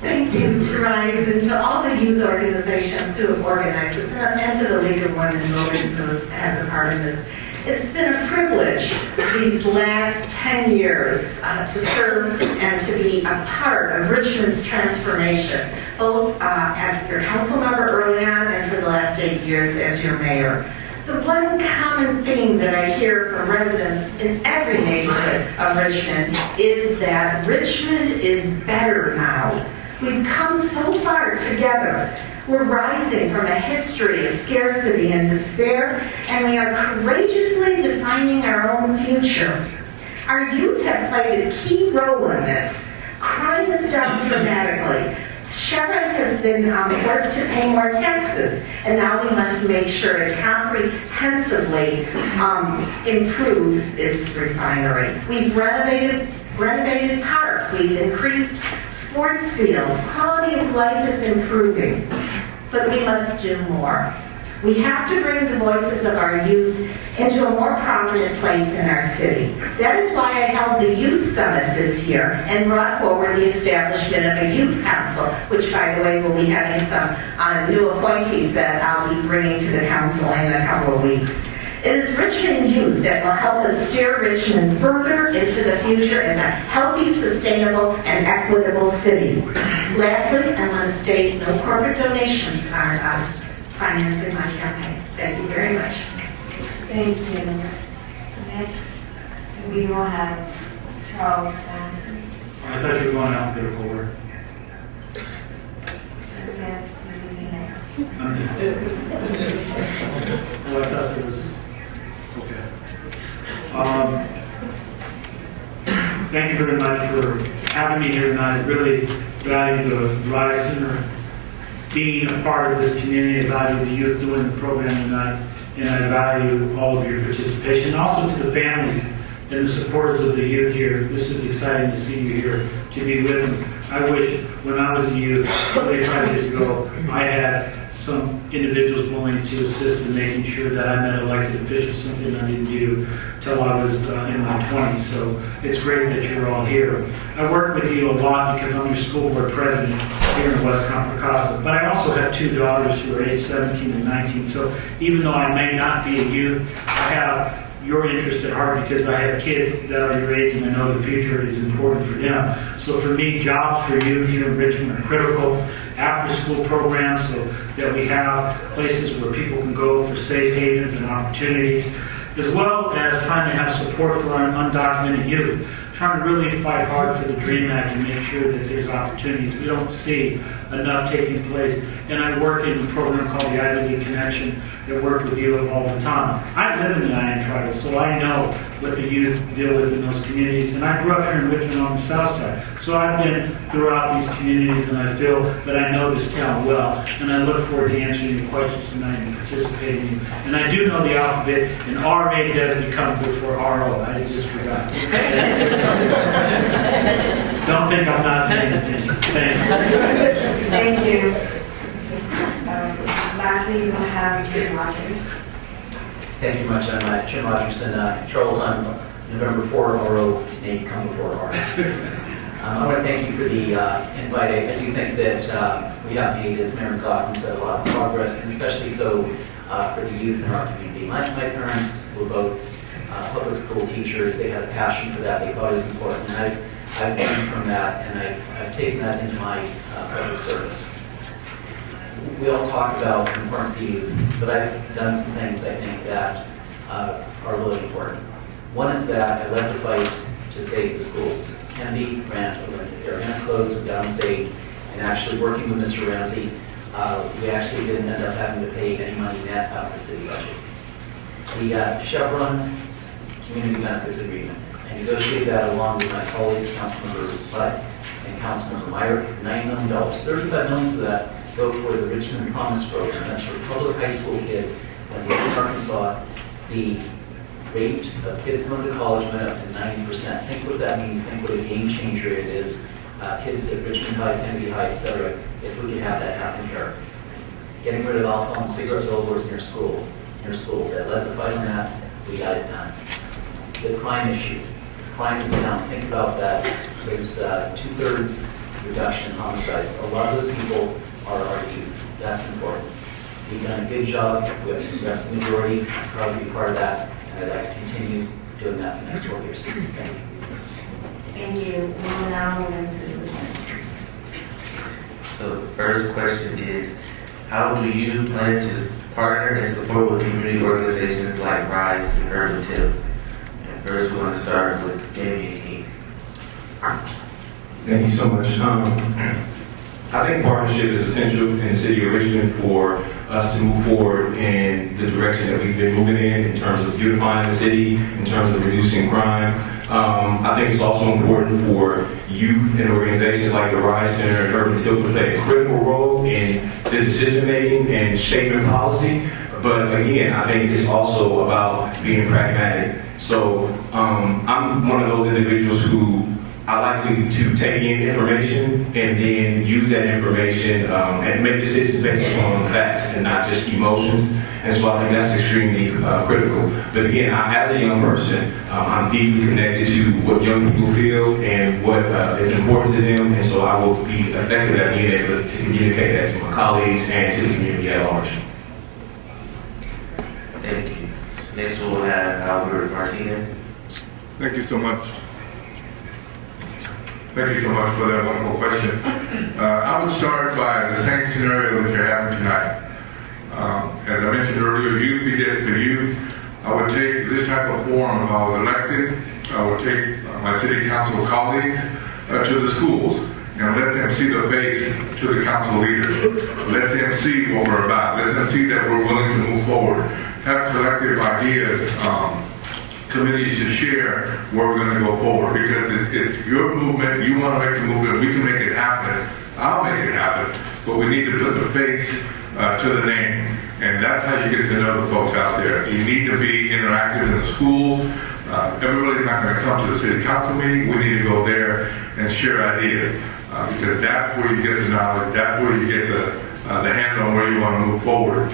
Thank you to RYSE and to all the youth organizations who have organized this, and to the League of Women Voters who has a part in this. It's been a privilege these last 10 years to serve and to be a part of Richmond's transformation, both as your council member early on and for the last 8 years as your mayor. The one common theme that I hear from residents in every neighborhood of Richmond is that Richmond is better now. We've come so far together. We're rising from a history of scarcity and despair, and we are courageously defining our own future. Our youth have played a key role in this. Crime is down dramatically. Sheriff has been forced to pay more taxes, and now we must make sure it comprehensively improves its refinery. We've renovated parks, we've increased sports fields, quality of life is improving, but we must do more. We have to bring the voices of our youth into a more prominent place in our city. That is why I held the Youth Summit this year and brought forward the establishment of a youth council, which, by the way, will be having some new appointees that I'll be bringing to the council in a couple of weeks. It is Richmond youth that will help us steer Richmond further into the future as a healthy, sustainable, and equitable city. Lastly, I want to state no corporate donations are financing my campaign. Thank you very much. Thank you. Next, we will have Charles. I thought you were going alphabetical order. Yes, you will be next. Oh, I thought there was, okay. Thank you very much for having me here tonight. I really value the RYSE Center being a part of this community. I value the youth doing the program tonight, and I value all of your participation. Also to the families and the supporters of the youth here. This is exciting to see you here, to be with them. I wish when I was a youth, 25 years ago, I had some individuals willing to assist in making sure that I met elected officials, something I didn't do till I was in my 20s. So it's great that you're all here. I work with you a lot because I'm your school board president here in West Contra Costa. But I also have two daughters who are age 17 and 19. So even though I may not be a youth, I have your interest at heart because I have kids that are your age and I know the future is important for them. So for me, jobs for youth here in Richmond are critical. After-school programs so that we have places where people can go for safe havens and opportunities. as well as trying to have support for our undocumented youth, trying to really fight hard for the DREAM Act and make sure that there's opportunities. We don't see enough taking place. And I work in a program called the Ivy League Connection that work with youth all the time. I live in the Iron Triangle, so I know what the youth deal with in those communities. And I grew up here in Richmond on the south side. So I've been throughout these communities, and I feel that I know this town well. And I look forward to answering your questions tonight and participating. And I do know the alphabet, and RA does become before RO. I just forgot. Don't think I'm not paying attention. Thanks. Thank you. Lastly, we'll have Jim Rogers. Thank you much. I'm Jim Rogers, and Charles, I'm November 4 RO, may come before RO. I want to thank you for the invite. I do think that we have made, as Mayor McLaughlin said, a lot of progress, and especially so for the youth in our community. My parents were both public school teachers. They had a passion for that. They thought it was important. And I've learned from that, and I've taken that into my public service. We all talk about the importance of youth, but I've done some things I think that are really important. One is that I led the fight to save the schools. Kennedy, Grant, they're going to close, we're downstate, and actually working with Mr. Ramsey, we actually didn't end up having to pay any money net out of the city budget. The Chevron Community Benefits Agreement. I negotiated that along with my colleagues, Councilmember Butt and Councilmember Meyer, $90 million. $35 million of that go for the Richmond Promise Program. That's for public high school kids. When we in Arkansas, the rate of kids going to college went up to 90%. Think what that means. Think what a game changer it is. Kids at Richmond High, Kennedy High, et cetera, if we could have that happen here. Getting rid of alcohol and cigarette billboards near schools. I led the fight on that. We got it done. The crime issue. Crime is down. Think about that. There's 2/3 reduction in homicides. A lot of those people are our youth. That's important. We've done a good job. We have a progressive majority. I'll probably be part of that, and I'd like to continue doing that for the next 4 years. Thank you. Thank you. We will now move into the questions. So the first question is, how do you plan to partner and support with community organizations like RYSE and Urban Tip? And first, we want to start with Jamie and Keith. Thank you so much. I think partnership is essential in the city of Richmond for us to move forward in the direction that we've been moving in terms of beautifying the city, in terms of reducing crime. I think it's also important for youth and organizations like the RYSE Center and Urban Tip to play a critical role in the decision-making and shaping policy. But again, I think it's also about being pragmatic. So I'm one of those individuals who I like to take in information and then use that information and make decisions based upon facts and not just emotions. And so I think that's extremely critical. But again, as a young person, I'm deeply connected to what young people feel and what is important to them. And so I will be effective at being able to communicate that to my colleagues and to the community at large. Thank you. Next, we'll have Albert Martinez. Thank you so much. Thank you so much for that wonderful question. I would start by the same scenario that you're having tonight. As I mentioned earlier, youth begets the youth. I would take this type of forum if I was elected. I would take my city council colleagues to the schools and let them see the face to the council leaders. Let them see what we're about. Let them see that we're willing to move forward. Have collective ideas, committees to share where we're going to go forward, because it's your movement. You want to make the movement. We can make it happen. I'll make it happen. But we need to put the face to the name, and that's how you get to know the folks out there. You need to be interactive in the school. Everybody's not going to come to the city council meeting. We need to go there and share ideas, because that's where you get the knowledge. That's where you get the handle on where you want to move forward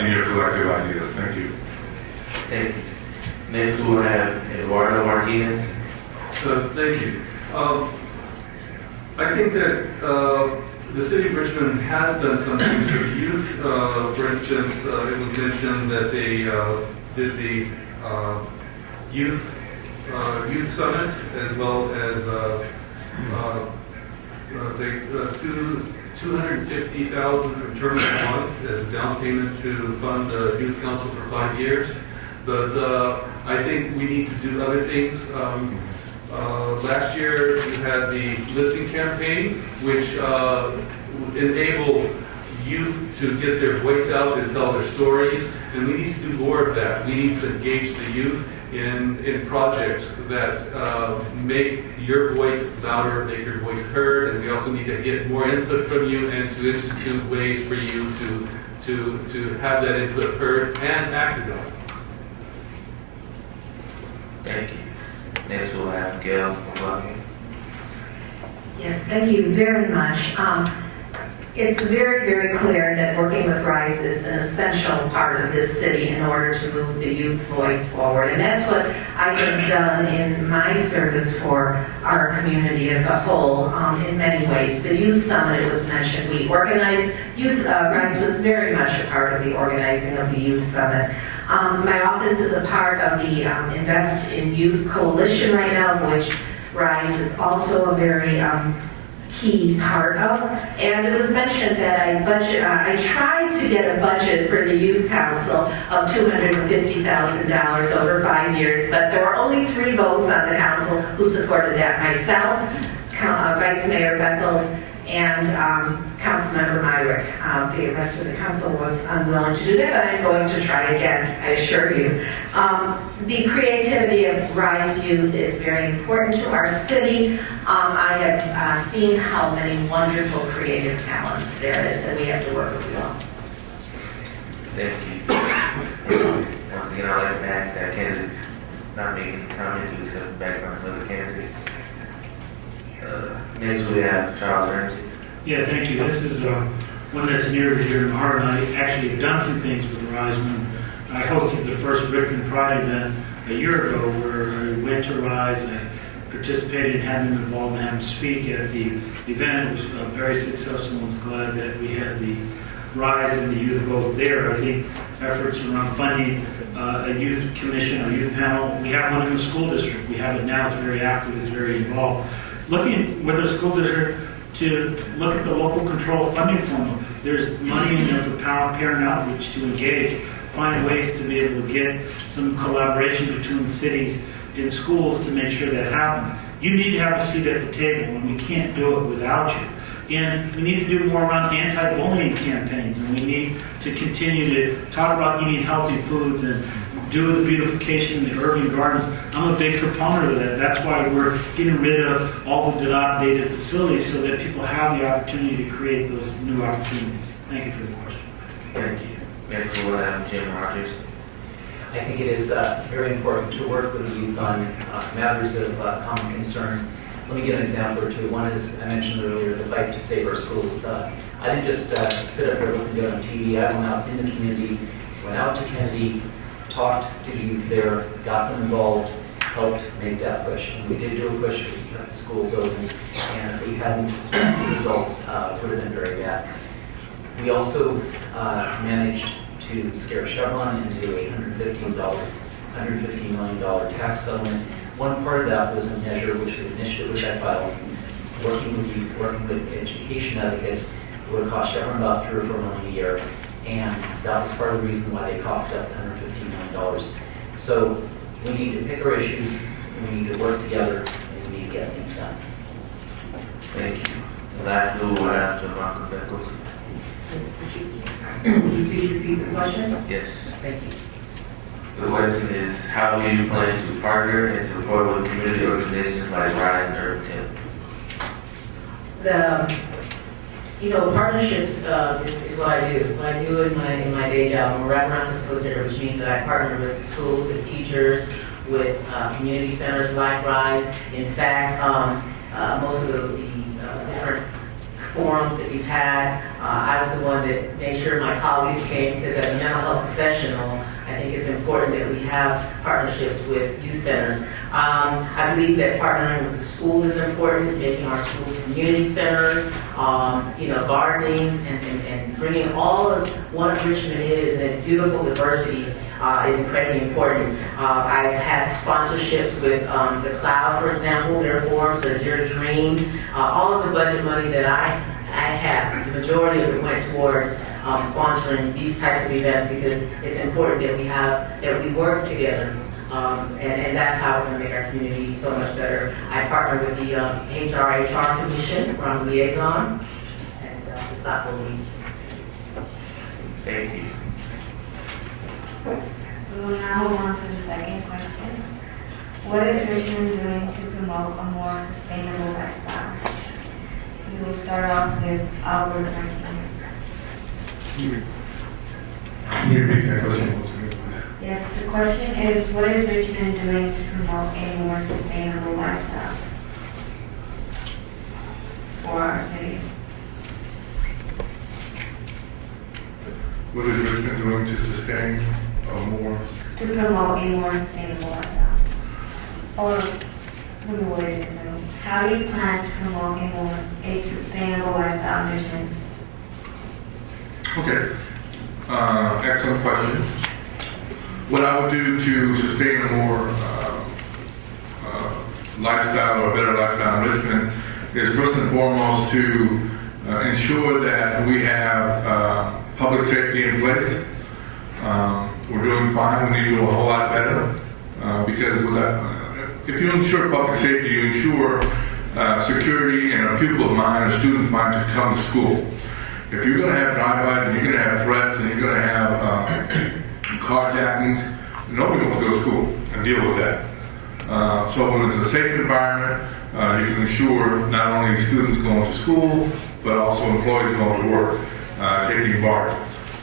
in your collective ideas. Thank you. Thank you. Next, we'll have Eduardo Martinez. Thank you. I think that the city of Richmond has done some things for youth. For instance, it was mentioned that they did the youth summit, as well as $250,000 from Terminal 1 as a down payment to fund the youth council for 5 years. But I think we need to do other things. Last year, we had the listening campaign, which enabled youth to get their voice out and tell their stories, and we need to do more of that. We need to engage the youth in projects that make your voice louder, make your voice heard, and we also need to get more input from you and to institute ways for you to have that input heard and acted on. Thank you. Next we'll have Gail. Yes, thank you very much. It's very, very clear that working with RYSE is an essential part of this city in order to move the youth voice forward. And that's what I have done in my service for our community as a whole in many ways. The Youth Summit, it was mentioned, we organized, RYSE was very much a part of the organizing of the Youth Summit. My office is a part of the Invest in Youth Coalition right now, which RYSE is also a very key part of. And it was mentioned that I tried to get a budget for the Youth Council of $250,000 over 5 years, but there were only 3 votes on the council who supported that: myself, Vice Mayor Beckles, and Councilmember Myrick. The rest of the council was unwilling to do that, but I'm going to try again, I assure you. The creativity of RYSE Youth is very important to our city. I have seen how many wonderful creative talents there is, and we have to work with you all. Thank you. Once again, I'd like to ask that candidates not making comments to discuss the background of other candidates. Next we have Charles Ramsey. Yeah, thank you. This is one that's near to your heart, and I actually have done some things with RYSE. I hosted the first Richmond Pride event a year ago, where I went to RYSE. I participated in having them involved and having them speak at the event. It was very successful. I was glad that we had the RYSE and the youth vote there. I think efforts around funding a youth commission or youth panel. We have one in the school district. We have it now. It's very active. It's very involved. Looking with the school district to look at the local control funding formula. There's money in there for parent outreach to engage, find ways to be able to get some collaboration between cities and schools to make sure that happens. You need to have a seat at the table, and we can't do it without you. And we need to do more around anti-bullying campaigns, and we need to continue to talk about eating healthy foods and do the beautification in the urban gardens. I'm a big proponent of that. That's why we're getting rid of all the dilapidated facilities so that people have the opportunity to create those new opportunities. Thank you for the question. Thank you. Next we'll have Jim Rogers. I think it is very important to work with the youth on matters of common concern. Let me give an example or two. One is, I mentioned earlier, the fight to save our schools. I didn't just sit up here looking good on TV. I went out in the community, went out to Kennedy, talked to the youth there, got them involved, helped make that push. And we did do a push to keep the schools open, and if we hadn't, the results would have been very bad. We also managed to scare Chevron into a $115 million tax settlement. One part of that was a measure, which was an initiative which I filed, working with youth, working with education advocates. It would have cost Chevron about $3 or $4 million a year, and that was part of the reason why they coughed up $115 million. So we need to pick our issues, we need to work together, and we need to get things done. Thank you. The last blue one after Marco Beckles. Could you please repeat the question? Yes. Thank you. The question is, how do you plan to partner and support with community organizations like RYSE and Urban Partnerships is what I do. What I do in my day job, I'm a wraparound facilitator, which means that I partner with schools and teachers, with community centers like RYSE. In fact, most of the different forums that we've had, I was the one that made sure my colleagues came, because as a mental health professional, I think it's important that we have partnerships with youth centers. I believe that partnering with the school is important, making our schools community centers, gardening, and bringing all of what Richmond is and its beautiful diversity is incredibly important. I've had sponsorships with the Cloud, for example, their forums, or Dear Dream. All of the budget money that I have, the majority of it went towards sponsoring these types of events, because it's important that we work together. And that's how we're gonna make our community so much better. I partner with the HR Commission, where I'm liaison, and to stop bullying. Thank you. We will now move on to the second question. What is Richmond doing to promote a more sustainable lifestyle? We will start off with Albert Martinez. Can you repeat that question? Yes, the question is, what is Richmond doing to promote a more sustainable lifestyle for our city? What is Richmond doing to sustain more? To promote a more sustainable lifestyle. Or, let me word it differently. How do you plan to promote a sustainable lifestyle in Richmond? Okay, excellent question. What I would do to sustain a more lifestyle or a better lifestyle in Richmond is first and foremost to ensure that we have public safety in place. We're doing fine. We need to do a whole lot better because if you ensure public safety, you ensure security in a pupil's mind, a student's mind to come to school. If you're going to have drive-bys and you're going to have threats and you're going to have carjackings, nobody wants to go to school and deal with that. So when it's a safe environment, you can ensure not only students going to school, but also employees going to work, taking part.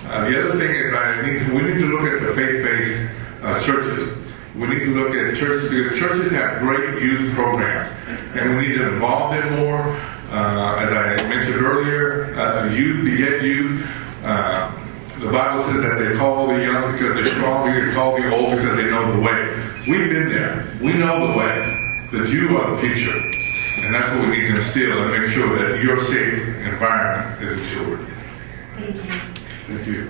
The other thing is we need to look at the faith-based churches. We need to look at churches because churches have great youth programs, and we need to involve them more. As I mentioned earlier, youth beget youth. The Bible says that they call the young because they're strong, they call the old because they know the way. We've been there. We know the way. That you are the future. And that's what we need to instill and make sure that your safe environment is ensured. Thank you. Thank you.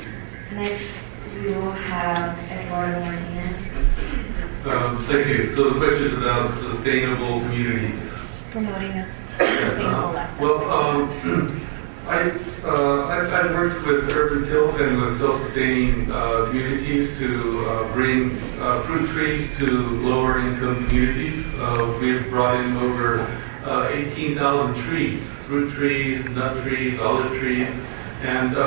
Next, we will have Eduardo Martinez. Thank you. So the question is about sustainable communities. Promoting a sustainable lifestyle. Well, I've worked with urban tilt and with self-sustaining communities to bring fruit trees to lower income communities. We've brought in over 18,000 trees, fruit trees, nut trees, olive trees, and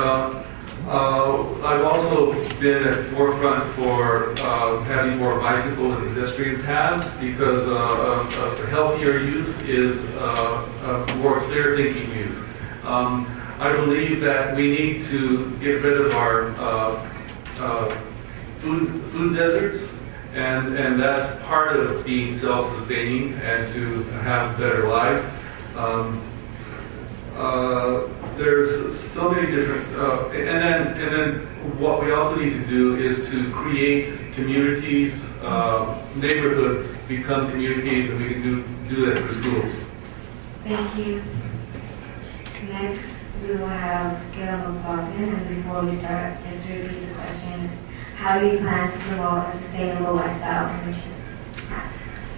I've also been at forefront for having more bicycle and pedestrian paths because a healthier youth is a more clear-thinking youth. I believe that we need to get rid of our food deserts, and that's part of being self-sustaining and to have better lives. There's so many different, and then what we also need to do is to create communities, neighborhoods become communities, and we can do that through schools. Thank you. Next, we will have Guillermo McLaughlin, and before we start, just to repeat the question, how do you plan to promote a sustainable lifestyle in Richmond?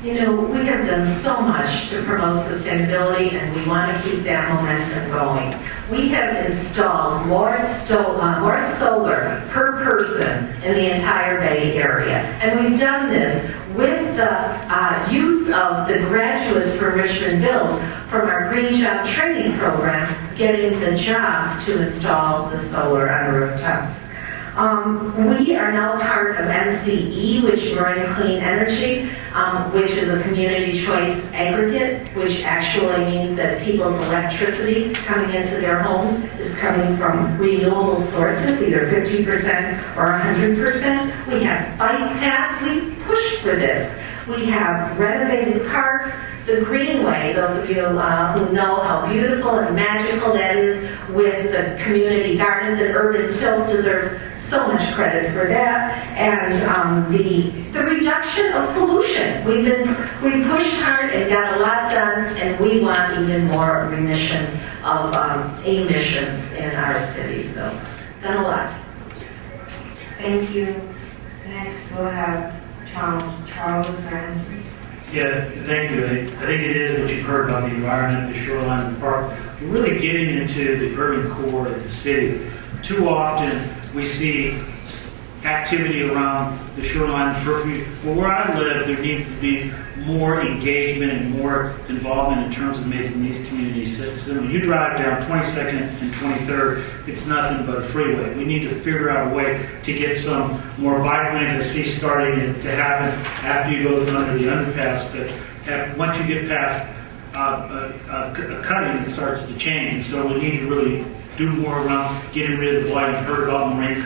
You know, we have done so much to promote sustainability, and we want to keep that momentum going. We have installed more solar per person in the entire Bay Area, and we've done this with the use of the graduates from Richmond Build from our Green Job Training Program, getting the jobs to install the solar on rooftops. We are now part of MCE, which is Growing Clean Energy, which is a community choice aggregate, which actually means that people's electricity coming into their homes is coming from renewable sources, either 50% or 100%. We have bike paths. We push for this. We have renovated parks. The Greenway, those of you who know how beautiful and magical that is with the community gardens, and Urban Tilt deserves so much credit for that. And the reduction of pollution. We pushed hard and got a lot done, and we want even more emissions in our city. So, done a lot. Thank you. Next, we'll have Charles Branson. Yeah, thank you. I think it is what you've heard about the environment, the shoreline, the park. We're really getting into the urban core of the city. too often we see activity around the shoreline periphery. Well, where I live, there needs to be more engagement and more involvement in terms of making these communities citizens. When you drive down 22nd and 23rd, it's nothing but a freeway. We need to figure out a way to get some more bike lanes. I see starting to happen after you go under the underpass, but once you get past a cutting, it starts to change. And so we need to really do more around getting rid of the blight. You've heard about marine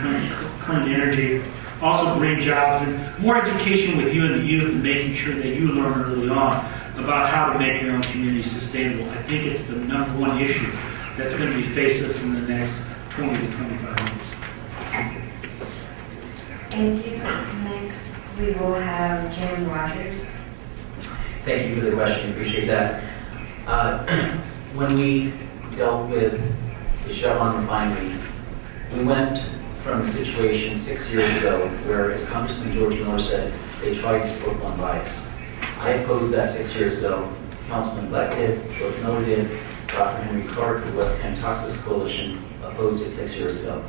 clean energy. Also green jobs and more education with you and the youth, and making sure that you learn early on about how to make your own community sustainable. I think it's the #1 issue that's going to be face us in the next 20 to 25 years. Thank you. Next, we will have Jim Rogers. Thank you for the question, appreciate that. When we dealt with the Chevron refinery, we went from a situation 6 years ago where, as Congressman George Miller said, they tried to slip on RYSE. I opposed that 6 years ago. Councilman Black did, George Miller did, Dr. Henry Clark of the West County Toxins Coalition opposed it 6 years ago.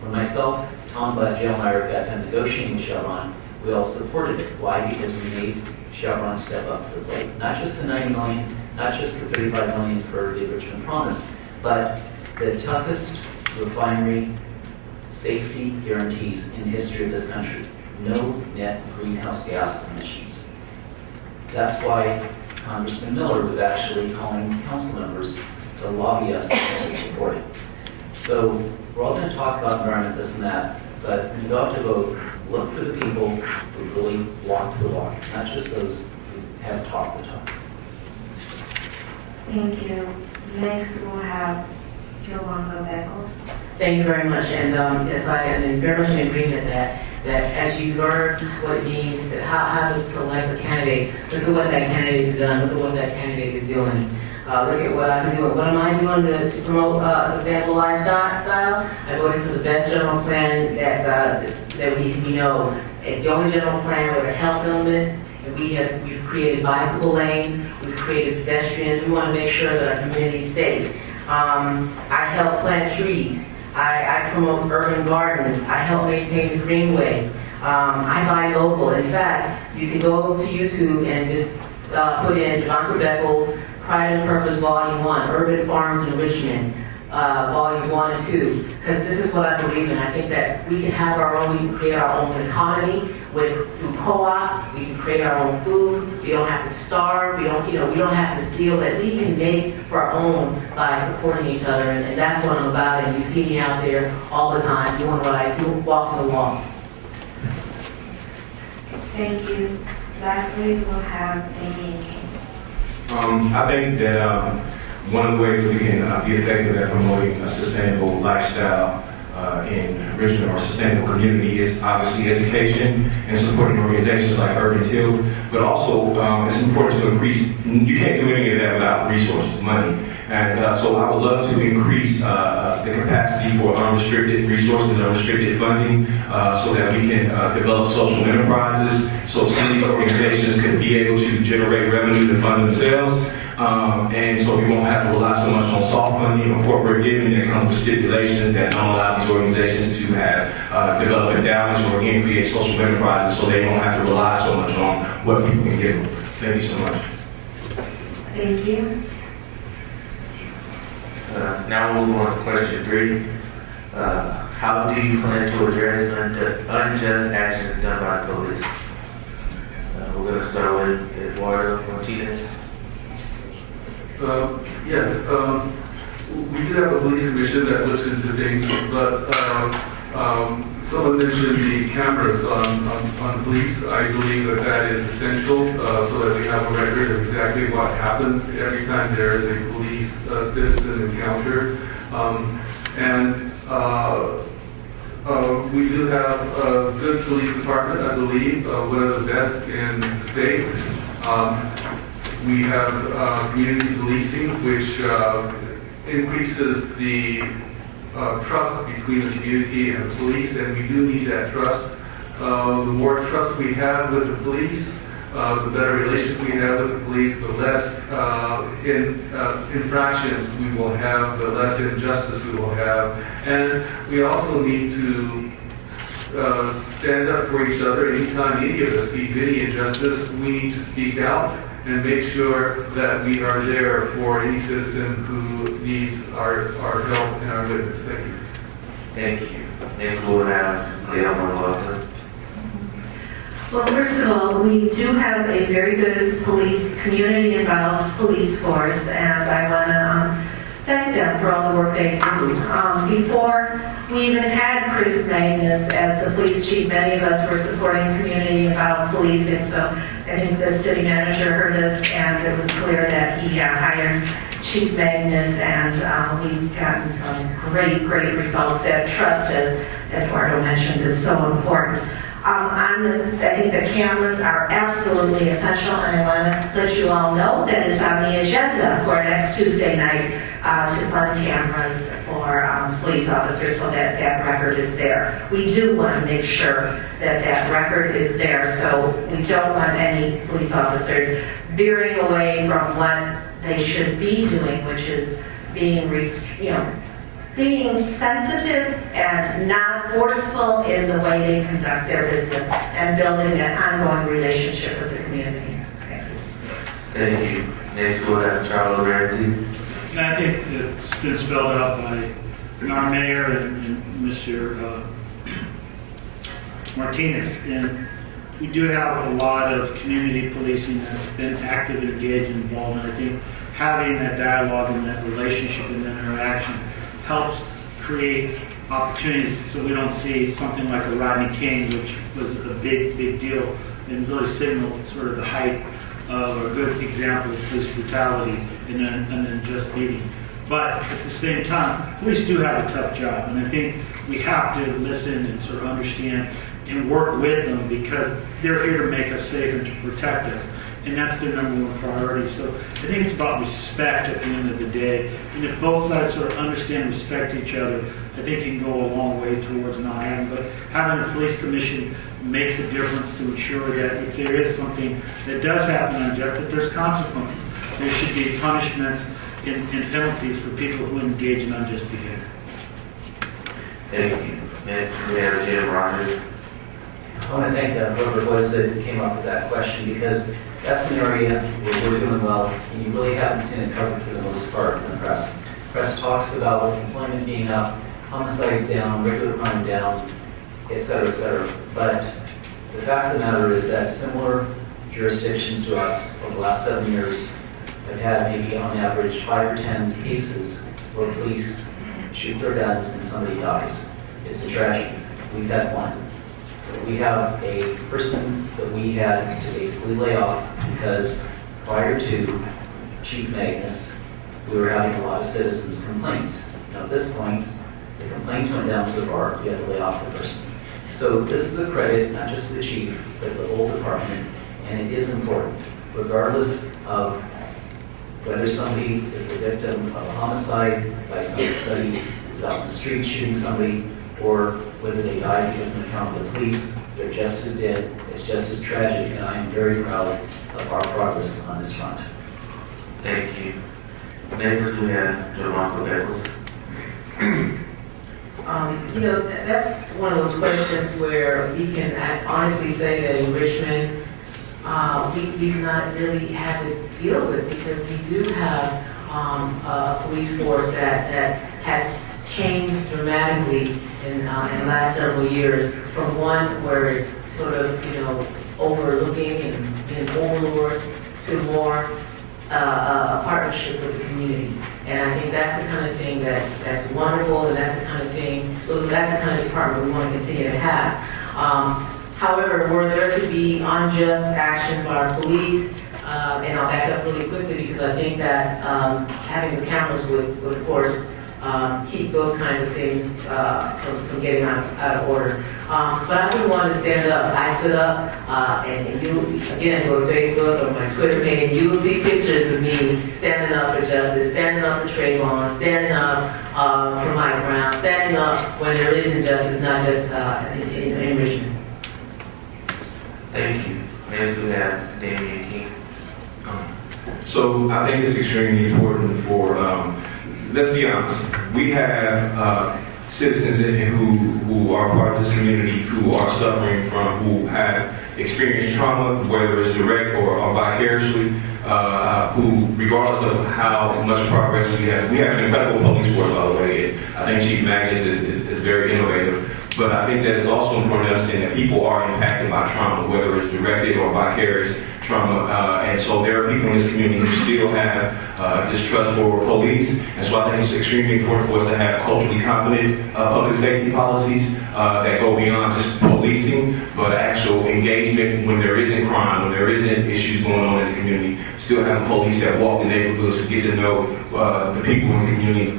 When myself, Tom Butt, Gail Meyer got done negotiating with Chevron, we all supported it. Why? Because we made Chevron step up to the plate. Not just the $90 million, not just the $35 million for the Richmond Promise, but the toughest refinery safety guarantees in the history of this country. No net greenhouse gas emissions. That's why Congressman Miller was actually calling council members to lobby us to support it. So we're all going to talk about environment, this and that, but when you go out to vote, look for the people who really walk the walk, not just those who have talked the talk. Thank you. Next, we'll have Jovanka Beckles. Thank you very much, and yes, I am very much in agreement that as you learn what it means, how to select a candidate, look at what that candidate has done, look at what that candidate is doing. Look at what I've been doing. What am I doing to promote sustainable lifestyle? I voted for the best general plan that we know. It's the only general plan with a health element, and we've created bicycle lanes, we've created pedestrians. We want to make sure that our community is safe. I help plant trees. I promote urban gardens. I help maintain the greenway. I buy local. In fact, you can go to YouTube and just put in Jovanka Beckles, Pride and Purpose Volume 1, Urban Farms in Richmond, Volumes 1 and 2, because this is what I believe in. I think that we can have our own, we can create our own economy through co-ops. We can create our own food. We don't have to starve. We don't have to steal. That we can make for our own by supporting each other, and that's what I'm about. And you see me out there all the time doing what I do, walking the walk. Thank you. Lastly, we'll have Damien King. I think that one of the ways that we can be effective at promoting a sustainable lifestyle in Richmond or sustainable community is obviously education and supporting organizations like Urban Till, but also it's important to increase, you can't do any of that without resources, money. And so I would love to increase the capacity for unrestricted resources and unrestricted funding so that we can develop social enterprises, so some of these organizations can be able to generate revenue to fund themselves. And so we won't have to rely so much on soft funding or corporate giving that comes with stipulations that don't allow these organizations to have develop endowments or again create social enterprises so they won't have to rely so much on what people can give them. Thank you so much. Thank you. Now we'll move on to question 3. How do you plan to address unjust actions done by the police? We're going to start with Eduardo Martinez. Yes, we do have a police commission that looks into things, but someone mentioned the cameras on police. I believe that is essential so that we have a record of exactly what happens every time there is a police citizen encounter. We do have a good police department, I believe, one of the best in the state. We have community policing, which increases the trust between the community and the police, and we do need that trust. The more trust we have with the police, the better relations we have with the police, the less infractions we will have, the less injustice we will have. And we also need to stand up for each other. Anytime any of us sees any injustice, we need to speak out and make sure that we are there for any citizen who needs our help and our witness. Thank you. Thank you. Next we'll have Dale McLaughlin. Well, first of all, we do have a very good community-involved police force, and I want to thank them for all the work they do. Before we even had Chris Magnus as the police chief, many of us were supporting community-involved policing, so I think the city manager heard us, and it was clear that he hired Chief Magnus, and we've gotten some great results. That trust, as Eduardo mentioned, is so important. I think the cameras are absolutely essential, and I want to let you all know that it's on the agenda for next Tuesday night to fund cameras for police officers, so that that record is there. We do want to make sure that that record is there, so we don't want any police officers veering away from what they should be doing, which is being, being sensitive and not forceful in the way they conduct their business and building that ongoing relationship with the community. Thank you. Thank you. Next we'll have Charles Ramsey. And I think it's been spelled out by our mayor and Mr. Martinez. And we do have a lot of community policing that's been active, engaged, and involved. And I think having that dialogue and that relationship and that interaction helps create opportunities so we don't see something like a Rodney King, which was a big deal and really signaled sort of the height of a good example of police brutality and then just beating. But at the same time, police do have a tough job, and I think we have to listen and sort of understand and work with them because they're here to make us safe and to protect us. And that's their number one priority. So I think it's about respect at the end of the day. And if both sides sort of understand and respect each other, I think it can go a long way towards not having. But having a police commission makes a difference to ensure that if there is something that does happen unjust, that there's consequences. There should be punishments and penalties for people who engage in unjust behavior. Thank you. Next we have Jim Rogers. I want to thank whoever it was that came up with that question, because that's an area where we're doing well, and you really haven't seen it covered for the most part in the press. The press talks about employment being up, homicides down, regular crime down, et cetera, but the fact of the matter is that similar jurisdictions to us over the last 7 years have had maybe on average 5 or 10 cases where police shoot their guns and somebody dies. It's a tragedy. We've had one. We have a person that we had to basically lay off because prior to Chief Magnus, we were having a lot of citizens' complaints. Now at this point, the complaints went down so far, you have to lay off the person. So this is a credit, not just to the chief, but the whole department, and it is important, regardless of whether somebody is a victim of a homicide by somebody who's out in the street shooting somebody, or whether they die because of an encounter with the police. They're just as dead. It's just as tragic, and I am very proud of our progress on this front. Thank you. Next we have Jamarco Beckles. That's one of those questions where we can honestly say that in Richmond, we've not really had to deal with, because we do have a police force that has changed dramatically in the last several years, from one where it's sort of, overlooking and being overlord to more a partnership with the community. And I think that's the kind of thing that's wonderful, and that's the kind of thing, that's the kind of department we want to continue to have. However, were there to be unjust action by our police, and I'll back up really quickly because I think that having the cameras would of course, keep those kinds of things from getting out of order. But I wouldn't want to stand up. I stood up, and you, again, go to Facebook or my Twitter page, you will see pictures of me standing up for justice, standing up for Trayvon, standing up for Mike Brown, standing up when there is injustice, not just in Richmond. Thank you. Next we have Dan So I think it's extremely important for, let's be honest, we have citizens who are part of this community who are suffering from, who have experienced trauma, whether it's direct or vicariously, who, regardless of how much progress we have an incredible police force, by the way. I think Chief Magnus is very innovative. But I think that it's also important to understand that people are impacted by trauma, whether it's directed or vicarious trauma. And so there are people in this community who still have distrust for police. And so I think it's extremely important for us to have culturally competent public safety policies that go beyond just policing, but actual engagement when there isn't crime, when there isn't issues going on in the community. Still have police that walk the neighborhoods to get to know the people in the community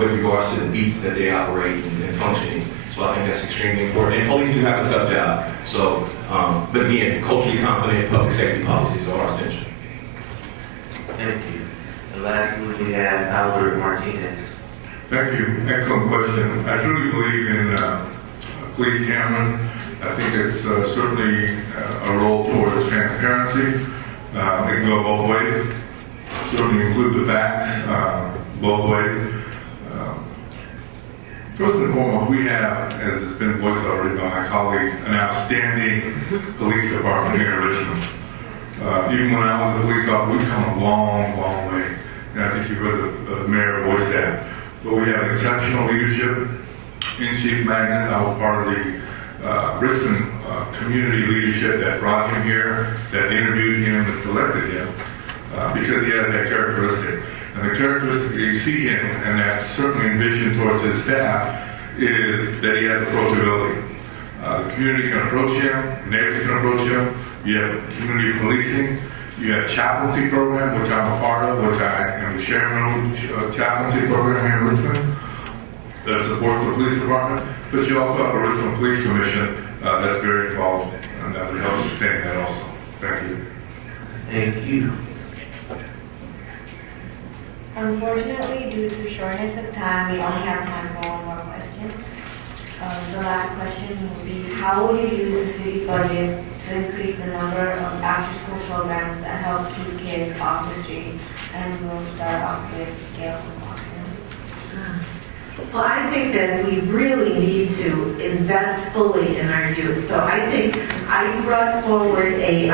with regards to the beats that they operate and function in. So I think that's extremely important. And police do have a tough job. So, but again, culturally competent public safety policies are essential. Thank you. And lastly, we have Albert Martinez. Thank you. Excellent question. I truly believe in police cameras. I think it's certainly a role towards transparency. It can go both ways. Certainly include the facts both ways. First and foremost, we have, as has been voiced already by my colleagues, an outstanding police department here in Richmond. Even when I was a police officer, we've come a long, long way. And I think you heard the mayor voice that. But we have exceptional leadership in Chief Magnus. I was part of the Richmond community leadership that brought him here, that interviewed him and selected him because he has that characteristic. And the characteristic that you see him, and that's certainly envisioned towards his staff, is that he has approachability. The community can approach him, neighbors can approach him. You have community policing. You have chaplaincy program, which I'm a part of, which I am the chairman of the chaplaincy program here in Richmond that supports the police department. But you also have a Richmond Police Commission that's very involved and that will help sustain that also. Thank you. Thank you. Unfortunately, due to shortness of time, we only have time for one more question. The last question will be, how will you use the city's budget to increase the number of after-school programs that help keep kids off the street? And we'll start off with Gail from Boston. Well, I think that we really need to invest fully in our youth. So I think I brought forward an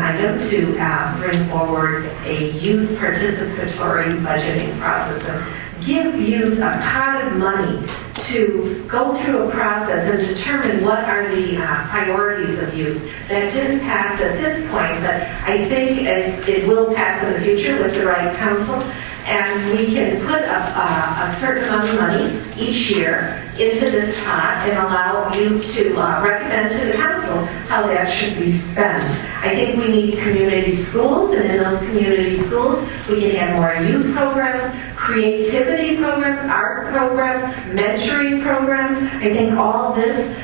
item to bring forward a youth participatory budgeting process and give youth a pot of money to go through a process and determine what are the priorities of youth. That didn't pass at this point, but I think it will pass in the future with the right council. And we can put a certain amount of money each year into this pot and allow you to recommend to the council how that should be spent. I think we need community schools, and in those community schools, we can have more youth programs, creativity programs, art programs, mentoring programs. I think all this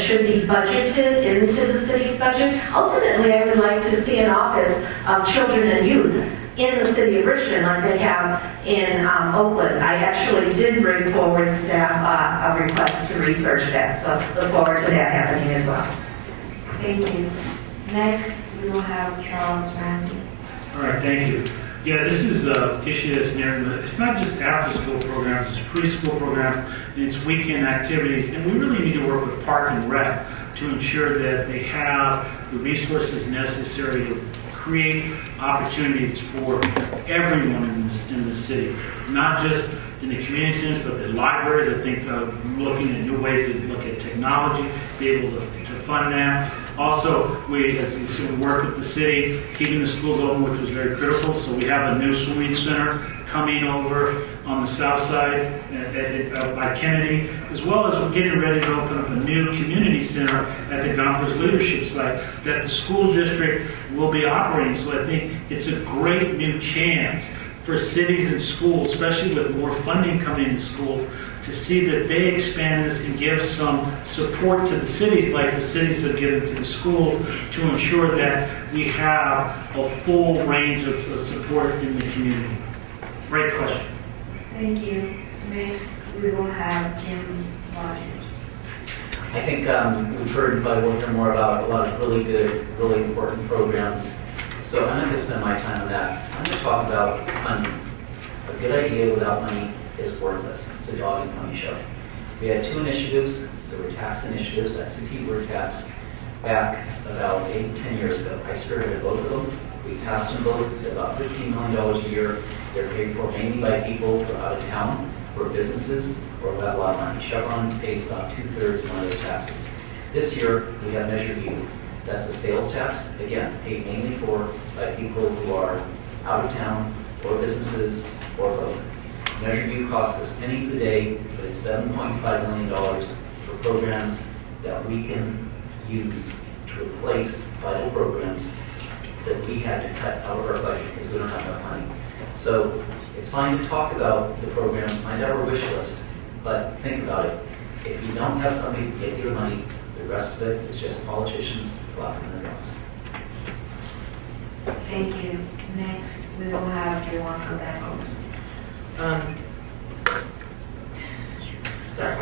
should be budgeted into the city's budget. Ultimately, I would like to see an office of children and youth in the city of Richmond like they have in Oakland. I actually did bring forward staff a request to research that, so look forward to that happening as well. Thank you. Next, we will have Charles Ramsey. All right, thank you. Yeah, this is an issue that's near, it's not just after-school programs, it's preschool programs, and it's weekend activities, and we really need to work with Park and Rec to ensure that they have the resources necessary to create opportunities for everyone in the city, not just in the community centers, but the libraries. I think looking at new ways to look at technology, be able to fund that. Also, we work with the city, keeping the schools open, which was very critical. So we have a new swimming center coming over on the south side by Kennedy, as well as we're getting ready to open up a new community center at the Gompers Leadership Site that the school district will be operating. So I think it's a great new chance for cities and schools, especially with more funding coming into schools, to see that they expand this and give some support to the cities like the cities have given to the schools to ensure that we have a full range of support in the community. Great question. Thank you. Next, we will have Jim Rogers. I think we've heard, but we'll hear more about a lot of really good, really important programs. So I'm not going to spend my time on that. I'm going to talk about funding. A good idea without money is worthless. It's a dog and pony show. We had 2 initiatives. There were tax initiatives, that's the keyword tax, back about 8, 10 years ago. I spearheaded both of them. We passed them both at about $15 million a year. They're paid for mainly by people who are out of town, or businesses, or who have a lot of money. Chevron pays about 2/3 of one of those taxes. This year, we have Measure U. That's a sales tax, again, paid mainly by people who are out of town, or businesses, or both. Measure U costs us pennies a day, but it's $7.5 million for programs that we can use to replace vital programs that we had to cut out of our budget because we don't have enough money. So it's fine to talk about the programs, find out our wish list, but think about it. If you don't have somebody to get you the money, the rest of it is just politicians flopping their drums. Thank you. Next, we will have Juan Cabelos. Sorry.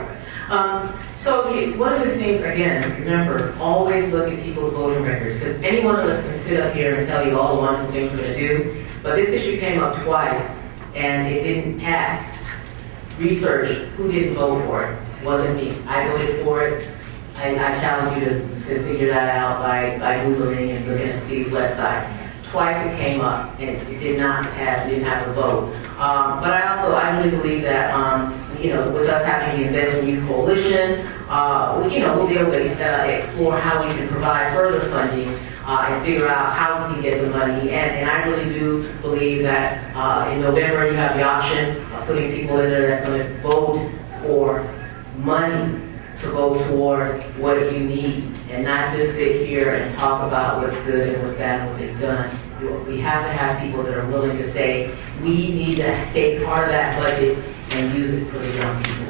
So one of the things, again, remember, always look at people's voting records, because any one of us can sit up here and tell you all the wonderful things we're going to do, but this issue came up twice, and it didn't pass. Research, who didn't vote for it? Wasn't me. I voted for it. I challenge you to figure that out by Googling and looking at the city's website. Twice it came up, and it did not pass. We didn't have a vote. But I really believe that, with us having the Invest in Youth Coalition, we'll be able to explore how we can provide further funding and figure out how we can get the money. And I really do believe that in November you have the option of putting people in there that's going to vote for money to go towards what you need, and not just sit here and talk about what's good and what's bad and what they've done. We have to have people that are willing to say, we need to take part of that budget and use it for the young people.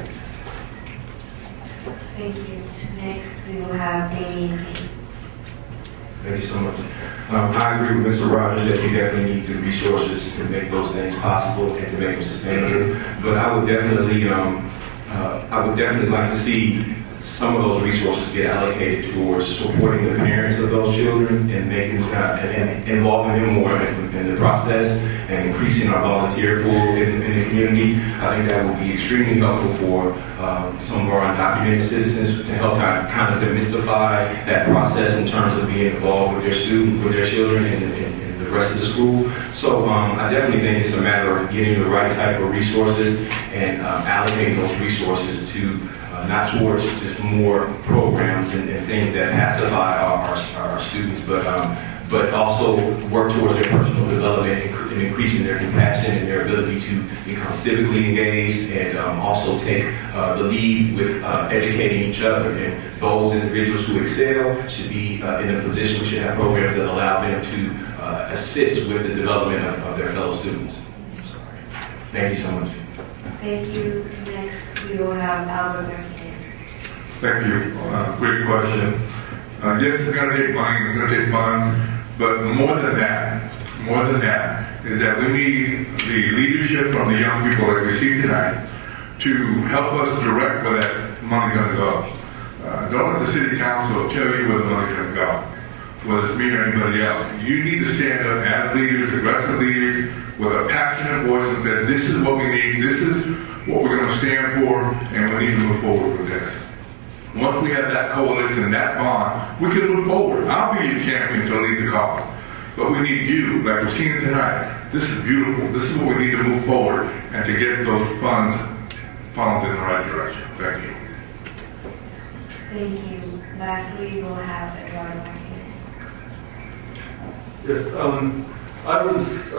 Thank you. Next, we will have Amy. Thank you so much. I agree with Mr. Rogers that you definitely need the resources to make those things possible and to make them sustainable. But I would definitely like to see some of those resources get allocated towards supporting the parents of those children and making and involving them more in the process and increasing our volunteer pool in the community. I think that will be extremely helpful for some of our undocumented citizens to help kind of demystify that process in terms of being involved with their children in the rest of the school. So I definitely think it's a matter of getting the right type of resources and allocating those resources to not towards just more programs and things that pacify our students, but also work towards their personal development and increasing their compassion and their ability to become civically engaged and also take the lead with educating each other. And those individuals who excel should be in a position, we should have programs that allow them to assist with the development of their fellow students. Thank you so much. Thank you. Next, we will have Albert Martinez. Thank you. Great question. Yes, it's going to take money, it's going to take funds, but more than that is that we need the leadership from the young people that we see tonight to help us direct where that money's going to go. Don't let the city council tell you where the money's going to go, whether it's me or anybody else. You need to stand up as leaders, aggressive leaders, with a passionate voice and say, this is what we need, this is what we're going to stand for, and we need to move forward with this. Once we have that coalition, that bond, we can move forward. I'll be your champion to lead the cause. But we need you, like we're seeing tonight. This is beautiful. This is what we need to move forward and to get those funds funneled in the right direction. Thank you. Thank you. Lastly, we'll have Eduardo Martinez. Yes, I was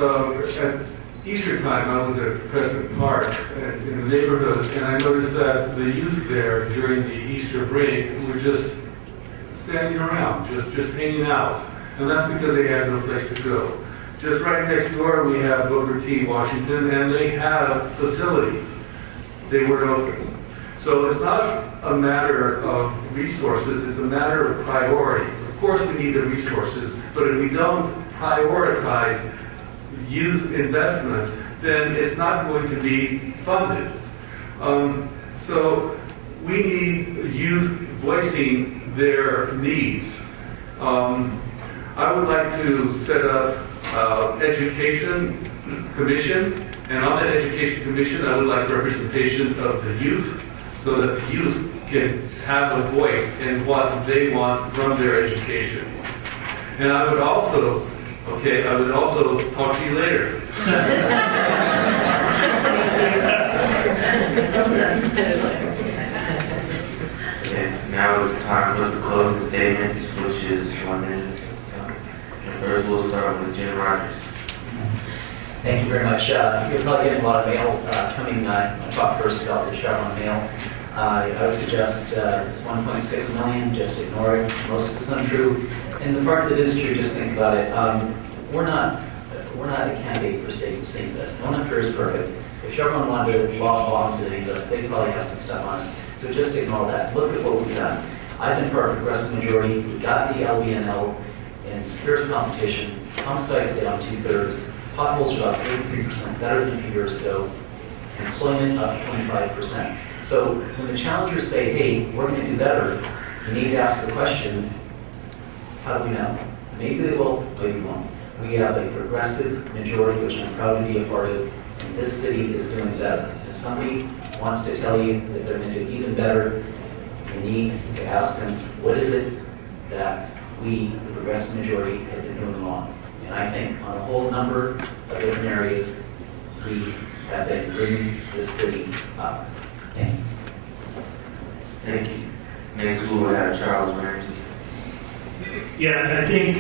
at Easter time, I was at Preston Park in the neighborhood, and I noticed that the youth there during the Easter break were just standing around, just hanging out. And that's because they had no place to go. Just right next door, we have Booker T. Washington, and they have facilities. They weren't open. So it's not a matter of resources, it's a matter of priority. Of course we need the resources, but if we don't prioritize youth investment, then it's not going to be funded. So we need youth voicing their needs. I would like to set up Education Commission, and on that Education Commission, I would like representation of the youth, so that the youth can have a voice in what they want from their education. And I would also talk to you later. Okay, now it's time for the closing statements, which is 1 minute. And first, we'll start with Jim Rogers. Thank you very much. You're probably getting a lot of mail coming. I'll talk first about the Chevron mail. I would suggest it's 1.6 million, just ignore it. Most of it's untrue. And the part that is true, just think about it. We're not a candidate for state that. No one up here is perfect. If Chevron wanted to lock bonds at us, they probably have some stuff on us. So just ignore that. Look at what we've done. I've been part of the progressive majority. We got the LBNL in fierce competition. Homicides down 2/3. Potholes are up 83%, better than a few years ago. Employment up 25%. So when the challengers say, hey, we're going to do better, you need to ask the question, how do we know? Maybe they will, maybe they won't. We have a progressive majority, which I'm proud to be a part of, and this city is doing better. If somebody wants to tell you that they're going to do even better, you need to ask them, what is it that we, the progressive majority, have been doing wrong? And I think on a whole number of different areas, we have been bringing this city up. Thank you. Thank you. Next, we will have Charles Ramsey. Yeah, I think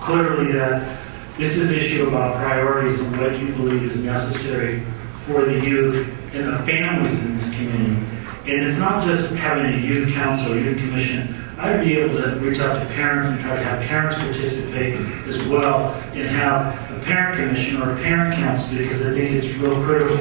clearly that this is an issue about priorities and what you believe is necessary for the youth and the families in this community. And it's not just having a youth council or youth commission. I'd be able to reach out to parents and try to have parents participate as well and have a parent commission or a parent council, because I think it's real critical.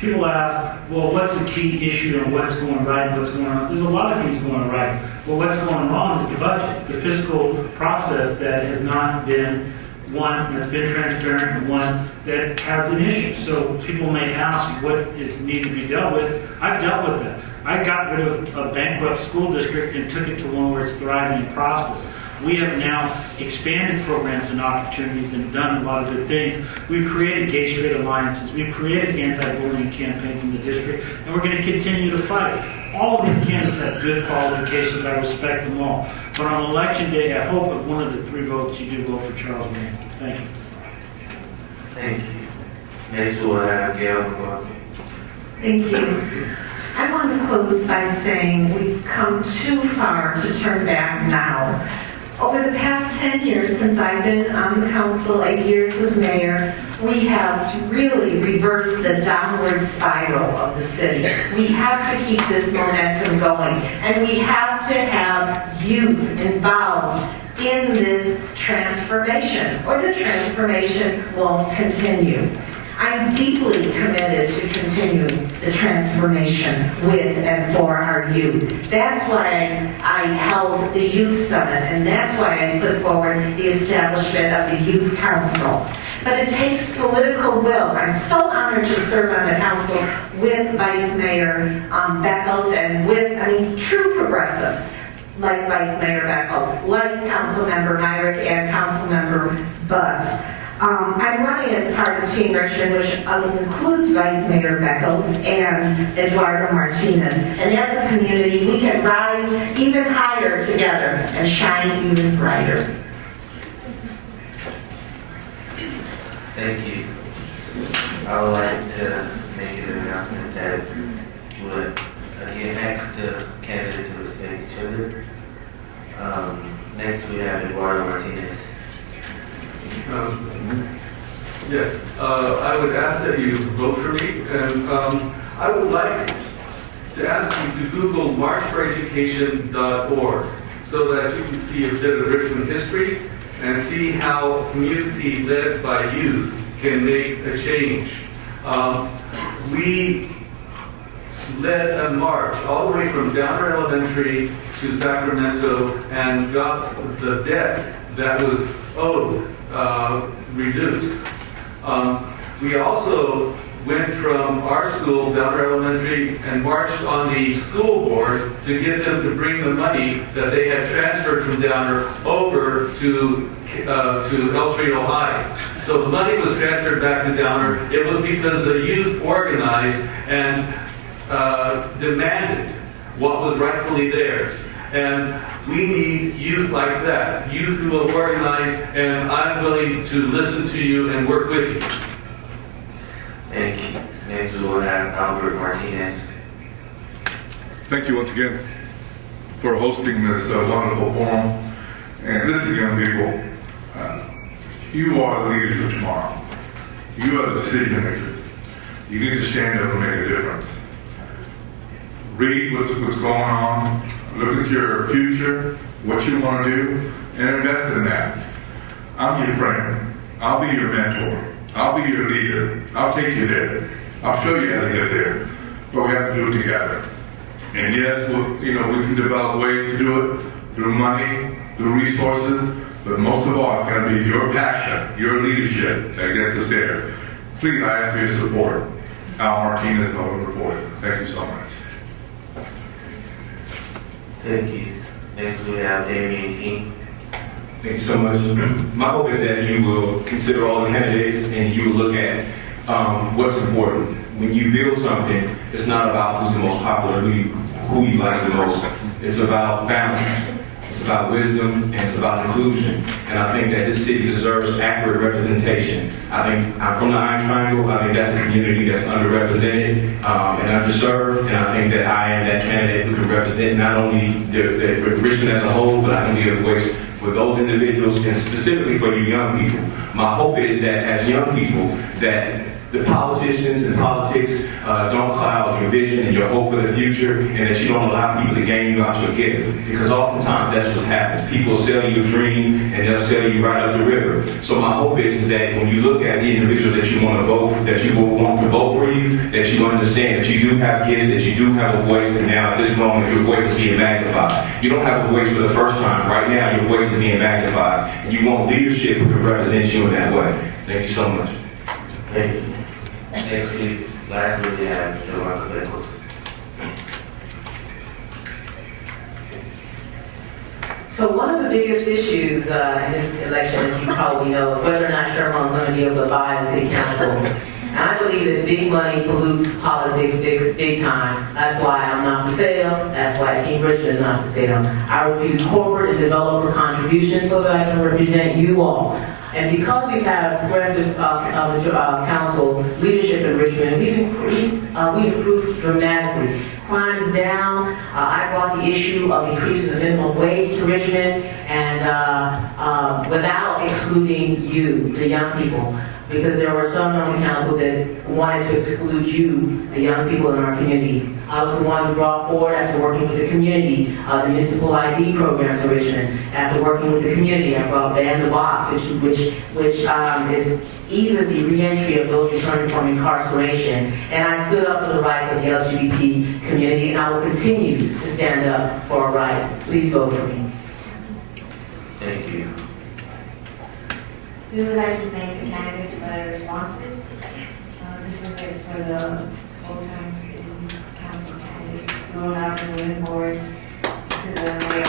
People ask, well, what's the key issue and what's going right and what's going on? There's a lot of things going right. Well, what's going wrong is the budget, the fiscal process that has not been one that's been transparent and one that has an issue. So people may ask what is need to be dealt with. I've dealt with that. I got rid of a bankrupt school district and took it to one where it's thriving and prosperous. We have now expanded programs and opportunities and done a lot of good things. We've created gay straight alliances. We've created anti-bullying campaigns in the district, and we're going to continue to fight. All of these candidates have good qualifications. I respect them all. But on election day, I hope at one of the 3 votes you do vote for Charles Ramsey. Thank you. Thank you. Next, we will have Gail McLaughlin. Thank you. I want to close by saying we've come too far to turn back now. Over the past 10 years since I've been on the council, 8 years as mayor, we have really reversed the downward spiral of the city. We have to keep this momentum going, and we have to have youth involved in this transformation, or the transformation won't continue. I'm deeply committed to continuing the transformation with and for our youth. That's why I held the Youth Summit, and that's why I put forward the establishment of the Youth Council. But it takes political will. I'm so honored to serve on the council with Vice Mayor Beckles and with, true progressives like Vice Mayor Beckles, like Councilmember Myrick and Councilmember Butt. I'm running as part of Team Richmond, which includes Vice Mayor Beckles and Eduardo Martinez. And as a community, we can rise even higher together and shine even brighter. Thank you. I would like to make an announcement that would again next the candidates to respect each other. Next we have Eduardo Martinez. Yes, I would ask that you vote for me, and I would like to ask you to Google marchforeducation.org so that you can see a bit of Richmond history and see how community led by youth can make a change. We led a march all the way from Downer Elementary to Sacramento and got the debt that was owed reduced. We also went from our school, Downer Elementary, and marched on the school board to get them to bring the money that they had transferred from Downer over to El Cerrito High. So the money was transferred back to Downer. It was because the youth organized and demanded what was rightfully theirs. And we need youth like that, youth who will organize, and I'm willing to listen to you and work with you. Thank you. Next we will have Albert Martinez. Thank you once again for hosting this wonderful forum. And listen, young people, you are the leaders of tomorrow. You are the decision makers. You need to stand up and make a difference. Read what's going on. Look at your future, what you want to do, and invest in that. I'm your friend. I'll be your mentor. I'll be your leader. I'll take you there. I'll show you how to get there. But we have to do it together. And yes, we can develop ways to do it through money, through resources, but most of all, it's going to be your passion, your leadership that gets us there. Please, I ask for your support. Al Martinez, November 4th. Thank you so much. Thank you. Next we have Damian King. Thank you so much. My hope is that you will consider all the candidates and you will look at what's important. When you build something, it's not about who's the most popular, who you like the most. It's about balance. It's about wisdom, and it's about inclusion. And I think that this city deserves accurate representation. I think I'm from the Iron Triangle. I think that's a community that's underrepresented and underserved. And I think that I am that candidate who can represent not only the Richmond as a whole, but I can be a voice for those individuals and specifically for you young people. My hope is that as young people, that the politicians and politics don't cloud your vision and your hope for the future, and that you don't allow people to game you out your gift. Because oftentimes that's what happens. People sell you a dream and they'll sell you right up the river. So my hope is that when you look at the individuals that you want to vote for, that you will want to vote for you, that you understand that you do have gifts, that you do have a voice, and now at this moment your voice is being magnified. You don't have a voice for the first time. Right now your voice is being magnified. And you want leadership who can represent you in that way. Thank you so much. Thank you. Next week, lastly, we have Joanne Cabecos. So one of the biggest issues in this election, as you probably know, is whether or not Sherman's going to be able to buy a city council. And I believe that big money pollutes politics big time. That's why I'm not for sale. That's why Team Richmond is not for sale. I refuse corporate and developer contributions so that I can represent you all. And because we have progressive council leadership in Richmond, we've improved dramatically. Crime's down. I brought the issue of increasing the minimum wage to Richmond, and without excluding you, the young people, because there were some on the council that wanted to exclude you, the young people in our community. I was the one who brought forward, after working with the community, the municipal ID program for Richmond. After working with the community, I brought Ban the Box, which is easing the reentry of those returning from incarceration. And I stood up for the rights of the LGBT community, and I will continue to stand up for our rights. Please vote for me. Thank you. We would like to thank the candidates for their responses. This is it for the full-time city council candidates. We will now be moving forward to the mayor.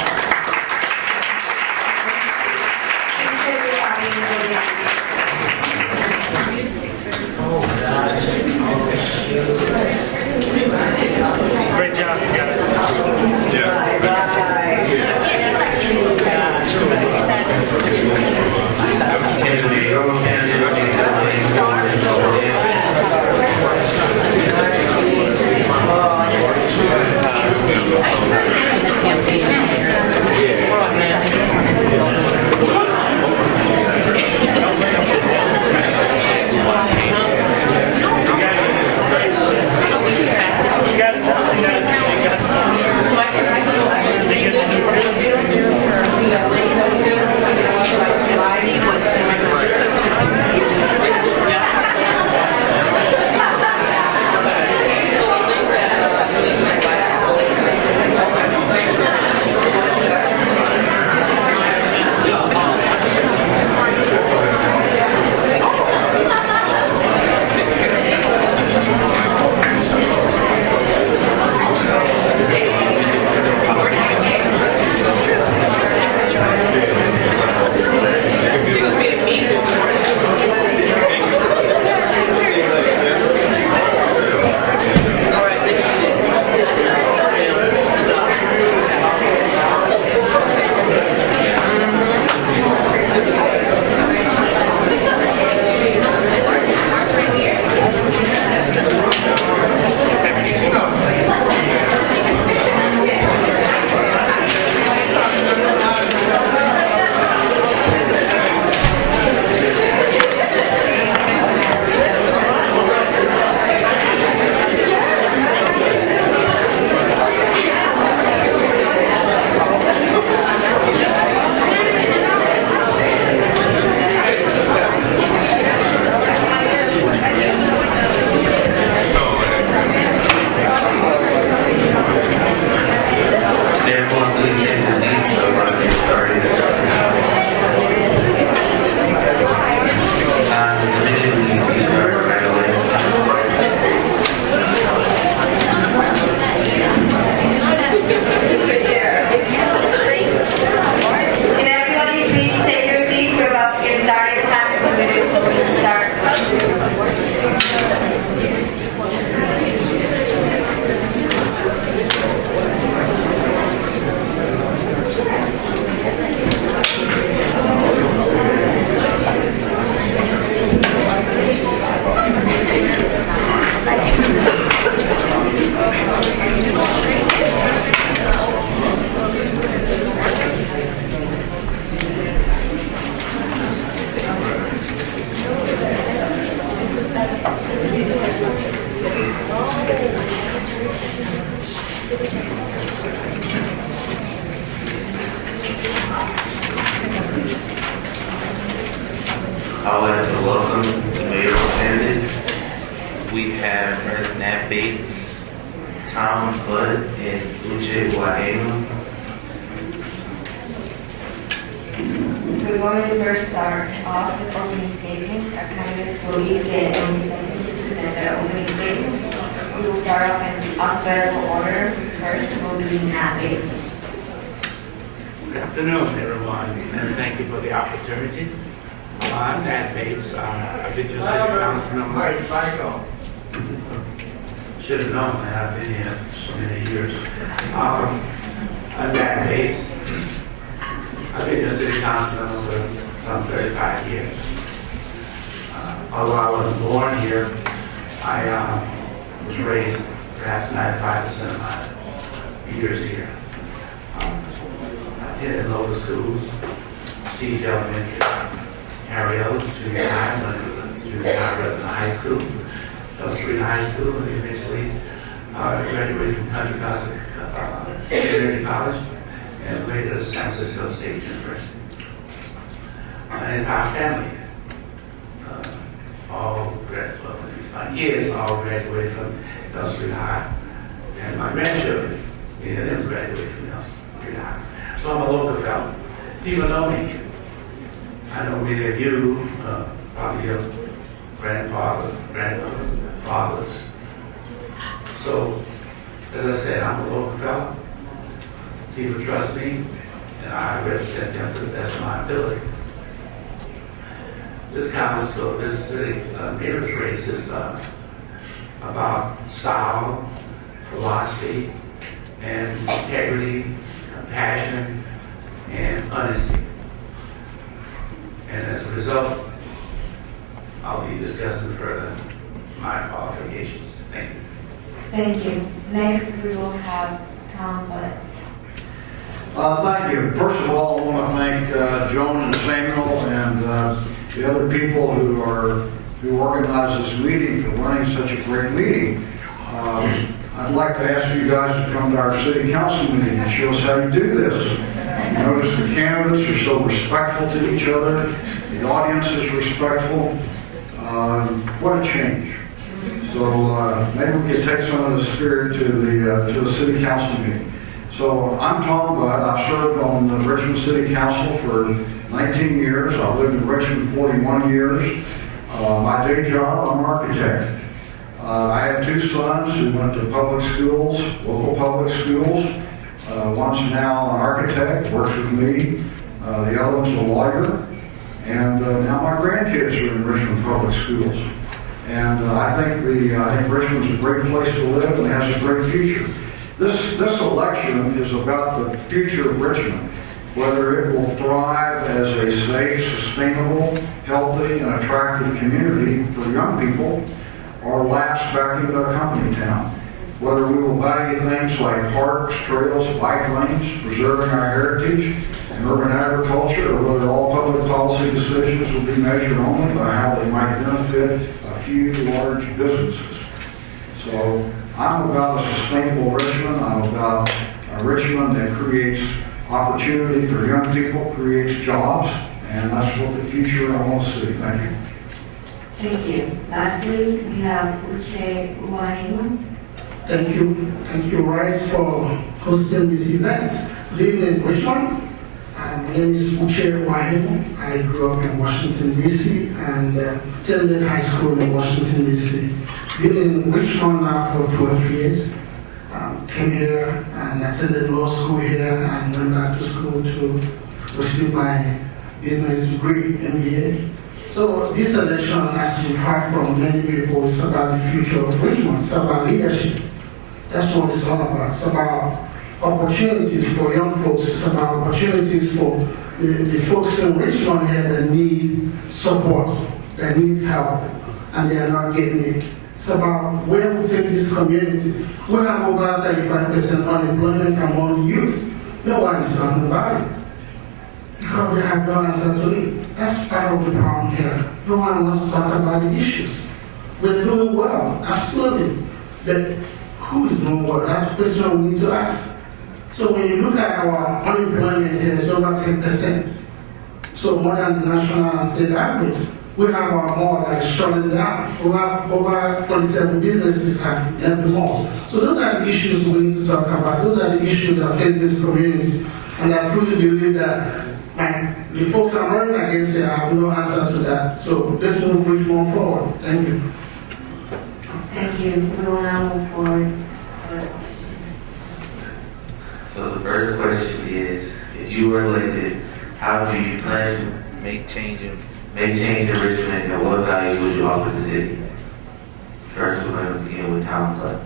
Great job, you guys. Can the mayoral candidates make that have first Nat Bates, Tom Bud, and Uche Waenu. We're going to first start off with opening statements. Our candidates will each get 20 seconds to present their opening statements. We will start off in alphabetical order. First will be Nat Bates. Good afternoon, everyone, and thank you for the opportunity. I'm Nat Bates. I've been your city council member. Should have known that I've been here so many years. I'm Nat Bates. I've been your city council member for some 35 years. Although I wasn't born here, I was raised perhaps 95% of my years here. I attended local schools, Steve Elementary, Harry Ellis, junior high, junior high school, Street High School, and eventually graduated from Contra Community College and later to San Francisco State University. My entire family, all graduated, my kids all graduated from Street High, and my grandchildren, many of them graduated from Street High. So I'm a local fellow. People know me. I know many of you, probably your grandfathers, grandmothers, fathers. So, as I said, I'm a local fellow. People trust me, and I represent them to the best of my ability. This council, this city mayor's race is about style, philosophy, and integrity, passion, and honesty. And as a result, I'll be discussing further my qualifications. Thank you. Thank you. Next, we will have Tom Bud. Thank you. First of all, I want to thank Joan and Samuel and the other people who organized this meeting for running such a great meeting. I'd like to ask you guys to come to our city council meeting and show us how you do this. Notice the candidates are so respectful to each other. The audience is respectful. What a change. So maybe we could take some of the spirit to the city council meeting. So I'm Tom Budd. I've served on the Richmond City Council for 19 years. I've lived in Richmond 41 years. My day job, I'm an architect. I have two sons who went to public schools, local public schools. One's now an architect, works with me. The other one's a lawyer. And now my grandkids are in Richmond public schools. And I think Richmond's a great place to live and has a great future. This election is about the future of Richmond, whether it will thrive as a safe, sustainable, healthy, and attractive community for young people, or lapse back into a company town. Whether we will value things like parks, trails, bike lanes, preserving our heritage, and urban agriculture, or whether all public policy decisions will be measured only by how they might benefit a few large businesses. So I'm about a sustainable Richmond. I'm about a Richmond that creates opportunity for young people, creates jobs, and that's what the future I want to see. Thank you. Thank you. Lastly, we have Uche Waenu. Thank you. Thank you, RYSE, for hosting this event. Living in Richmond. My name is Uche Waenu. I grew up in Washington, D.C. and attended high school in Washington, D.C. Been in Richmond now for 12 years. Came here and attended law school here and went back to school to receive my business degree, MBA. So this election, as you've heard from many people, is about the future of Richmond. It's about leadership. That's what it's all about. It's about opportunities for young folks. It's about opportunities for the folks in Richmond here that need support, that need help, and they are not getting it. It's about where we take this community. We have over 35% unemployment among the youth. No one is talking about it because they have no answer to it. That's part of the problem here. No one wants to talk about the issues. We're doing well, absolutely. But who is doing well? That's the question we need to ask. So when you look at our unemployment here, it's over 10%. So more than the national and state average. We have our mall that is shutting down. We have over 47 businesses have left the mall. So those are the issues we need to talk about. Those are the issues that face this community. And I truly believe that the folks I'm running against here have no answer to that. So let's move Richmond forward. Thank you. Thank you. We will now move forward. So the first question is, if you were elected, how do you plan to make change in Richmond, and what values would you offer the city? First, we're going to begin with Town Club.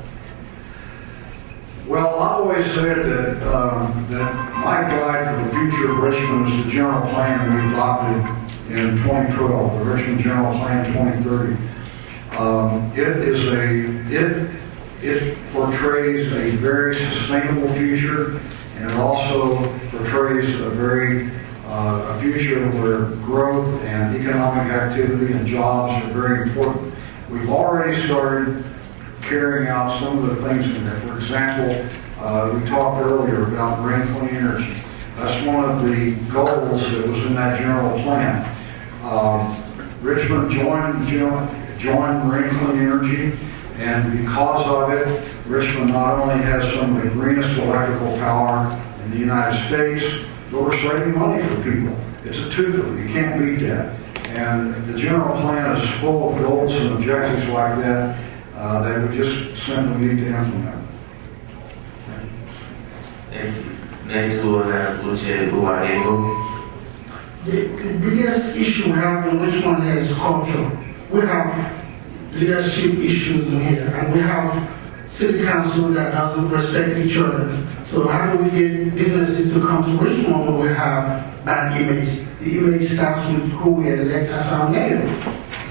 Well, I always said that my guide for the future of Richmond is the general plan we adopted in 2012, the Richmond General Plan 2030. It portrays a very sustainable future, and it also portrays a future where growth and economic activity and jobs are very important. We've already started carrying out some of the things in there. For example, we talked earlier about green clean energy. That's one of the goals that was in that general plan. Richmond joined Marine Clean Energy, and because of it, Richmond not only has some of the greenest electrical power in the United States, but we're saving money for people. It's a twofer. You can't beat that. And the general plan is full of goals and objectives like that that we just simply need to implement. Thank you. Next, we will have Lucia Buarego. The biggest issue we have in Richmond here is culture. We have leadership issues in here, and we have city council that doesn't respect each other. So how do we get businesses to come to Richmond when we have bad image? The image starts with who we elect as our mayor,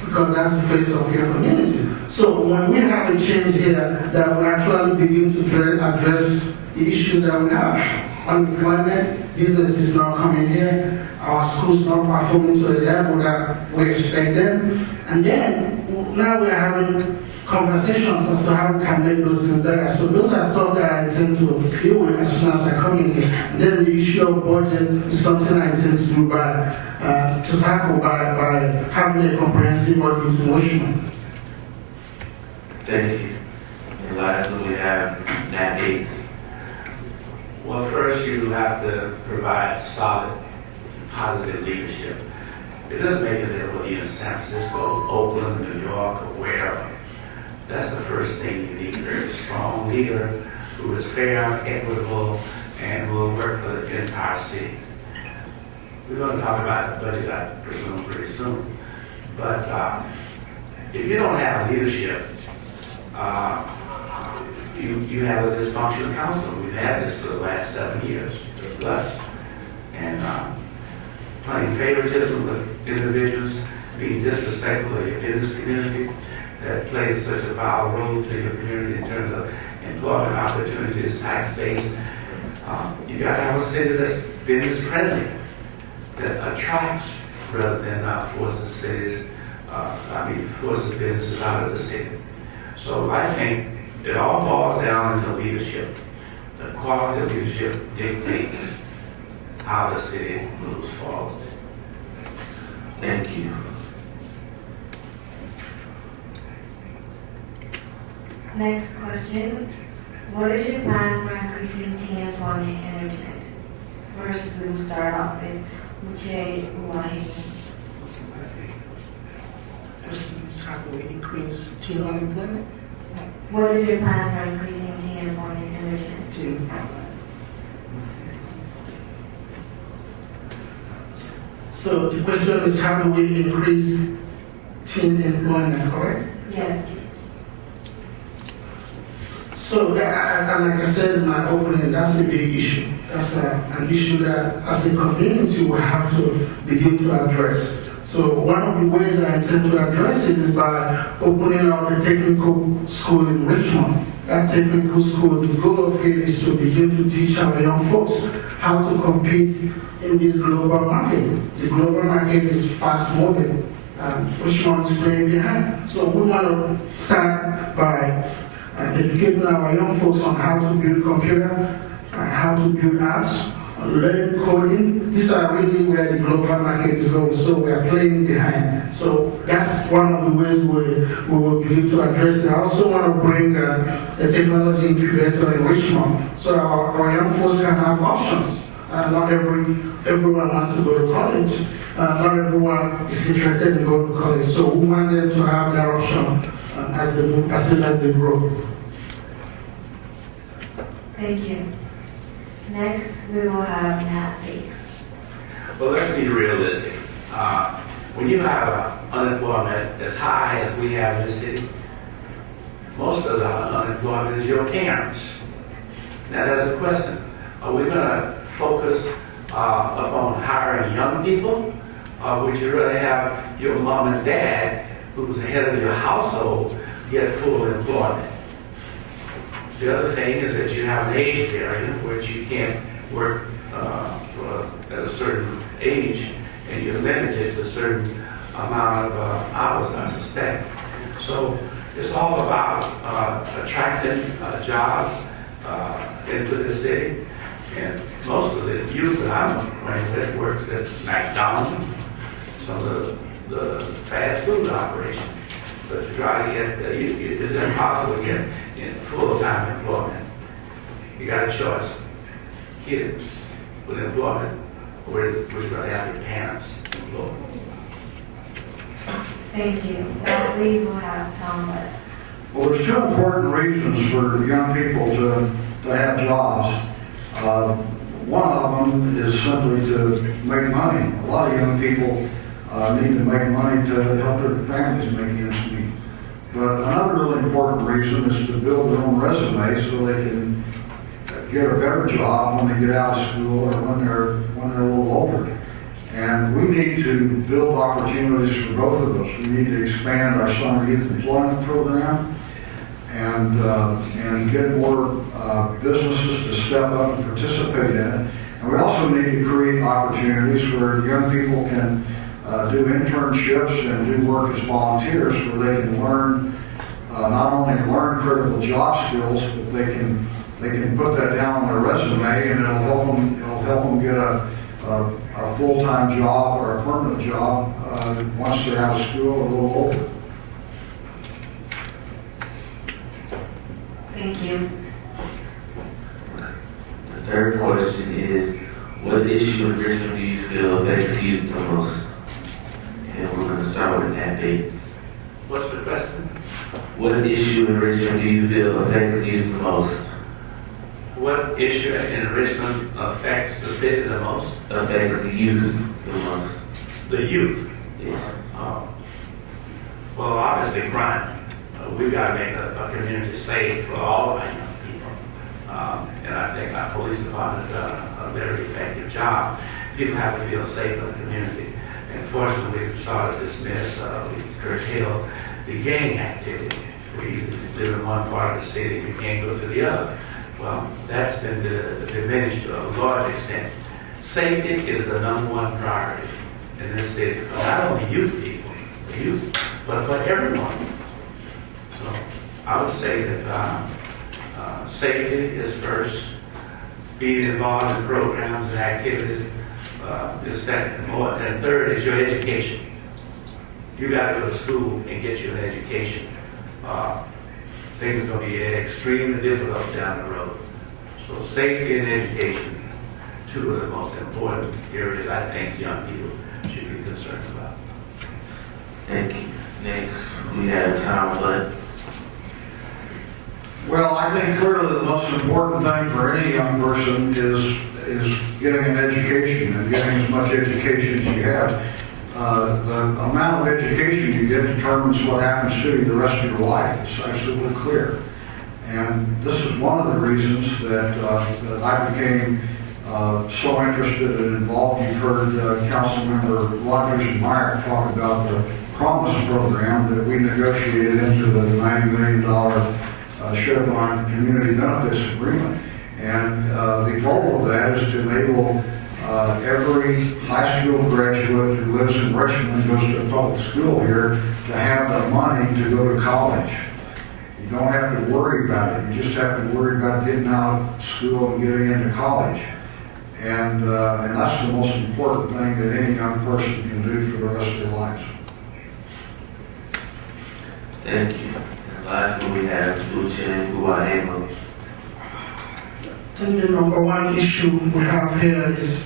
because that's the face of your community. So when we have a change here, that we actually begin to address the issues that we have. Unemployment, businesses not coming here, our schools not performing to the level that we expect them. And then, now we're having conversations as to how we can make those things better. So those are stuff that I intend to deal with as soon as I come in here. And then the issue of budget is something I intend to do to tackle by having a comprehensive budget in Richmond. Thank you. And lastly, we have Nat Davis. Well, first you have to provide solid, positive leadership. It doesn't make a difference whether you're in San Francisco, Oakland, New York, or wherever. That's the first thing you need. A strong leader who is fair, equitable, and will work for the entire city. We're going to talk about the budget, I presume, pretty soon. But if you don't have leadership, you have a dysfunctional council. We've had this for the last 7 years plus. And playing favoritism with individuals, being disrespectful of your business community, that plays such a vital role to your community in terms of employment opportunities, tax base. You got to have a city that's business friendly, that attracts rather than forces businesses out of the city. So I think it all boils down into leadership. The quality of leadership dictates how the city moves forward. Thank you. Next question. What is your plan for increasing teen employment in Richmond? First, we will start off with Uche Uwahi. Question is how do we increase teen unemployment? What is your plan for increasing teen employment in Richmond? Teen. So the question is how do we increase teen employment, correct? Yes. So like I said in my opening, that's a big issue. That's an issue that as a community we have to begin to address. So one of the ways I intend to address it is by opening up a technical school in Richmond. That technical school, the goal of it is to begin to teach our young folks how to compete in this global market. The global market is fast moving. Richmond is playing behind. So we want to start by educating our young folks on how to build computer, how to build apps, learn coding, these are really where the global market is going, so we are playing behind. So that's one of the ways we will be able to address it. I also want to bring a technology incubator in Richmond, so our young folks can have options. Not everyone wants to go to college. Not everyone is interested in going to college. So we want them to have that option as they grow. Thank you. Next, we will have Nat Fakes. Well, let's be realistic. When you have unemployment as high as we have in the city, most of the unemployment is your parents. Now, there's a question. Are we going to focus upon hiring young people? Or would you rather have your mom and dad, who's the head of your household, get full employment? The other thing is that you have an age barrier, which you can't work at a certain age, and you're limited to a certain amount of hours, I suspect. So it's all about attracting jobs into the city. And most of the youth that I'm acquainted with works at McDonald's, some of the fast food operations. But to try to get, it's impossible to get in full-time employment. You got a choice. Kids with employment, or we're going to have your parents employed. Thank you. Lastly, we'll have Tom West. Well, there's two important reasons for young people to have jobs. One of them is simply to make money. A lot of young people need to make money to help their families make ends meet. But another really important reason is to build their own resume so they can get a better job when they get out of school or when they're a little older. And we need to build opportunities for both of those. We need to expand our summer youth employment program and get more businesses to step up and participate in it. And we also need to create opportunities where young people can do internships and do work as volunteers where they can learn, not only learn critical job skills, but they can put that down on their resume, and it'll help them get a full-time job or a permanent job once they're out of school or a little older. Thank you. The third question is, what issue in Richmond do you feel affects you the most? And we're going to start with that date. What's the question? What issue in Richmond do you feel affects you the most? What issue in Richmond affects the city the most? Affects the youth the most. The youth? Yes. Well, obviously crime. We've got to make a community safe for all of our young people. And I think our police department has done a very effective job. People have to feel safe in the community. And fortunately, we've started to dismiss, we've curtailed the gang activity. We live in one part of the city, we can't go to the other. Well, that's been diminished to a large extent. Safety is the #1 priority in this city for not only youth people, but for everyone. So I would say that safety is first. Being involved in programs and activities is second. And third is your education. You got to go to school and get you an education. Things are going to be extremely difficult down the road. So safety and education, two of the most important areas I think young people should be concerned about. Thank you. Next, we have Tom Flood. Well, I think clearly the most important thing for any young person is getting an education and getting as much education as you have. The amount of education you get determines what happens to you the rest of your life. It's absolutely clear. And this is one of the reasons that I became so interested and involved. You've heard Councilmember Rogers and Meyer talk about the Promise program that we negotiated into the $90 million Chevron Community Benefits Agreement. And the goal of that is to enable every high school graduate who lives in Richmond and goes to a public school here to have the money to go to college. You don't have to worry about it. You just have to worry about getting out of school and getting into college. And that's the most important thing that any young person can do for the rest of their lives. Thank you. And lastly, we have Lucian Guahemo. I think the number one issue we have here is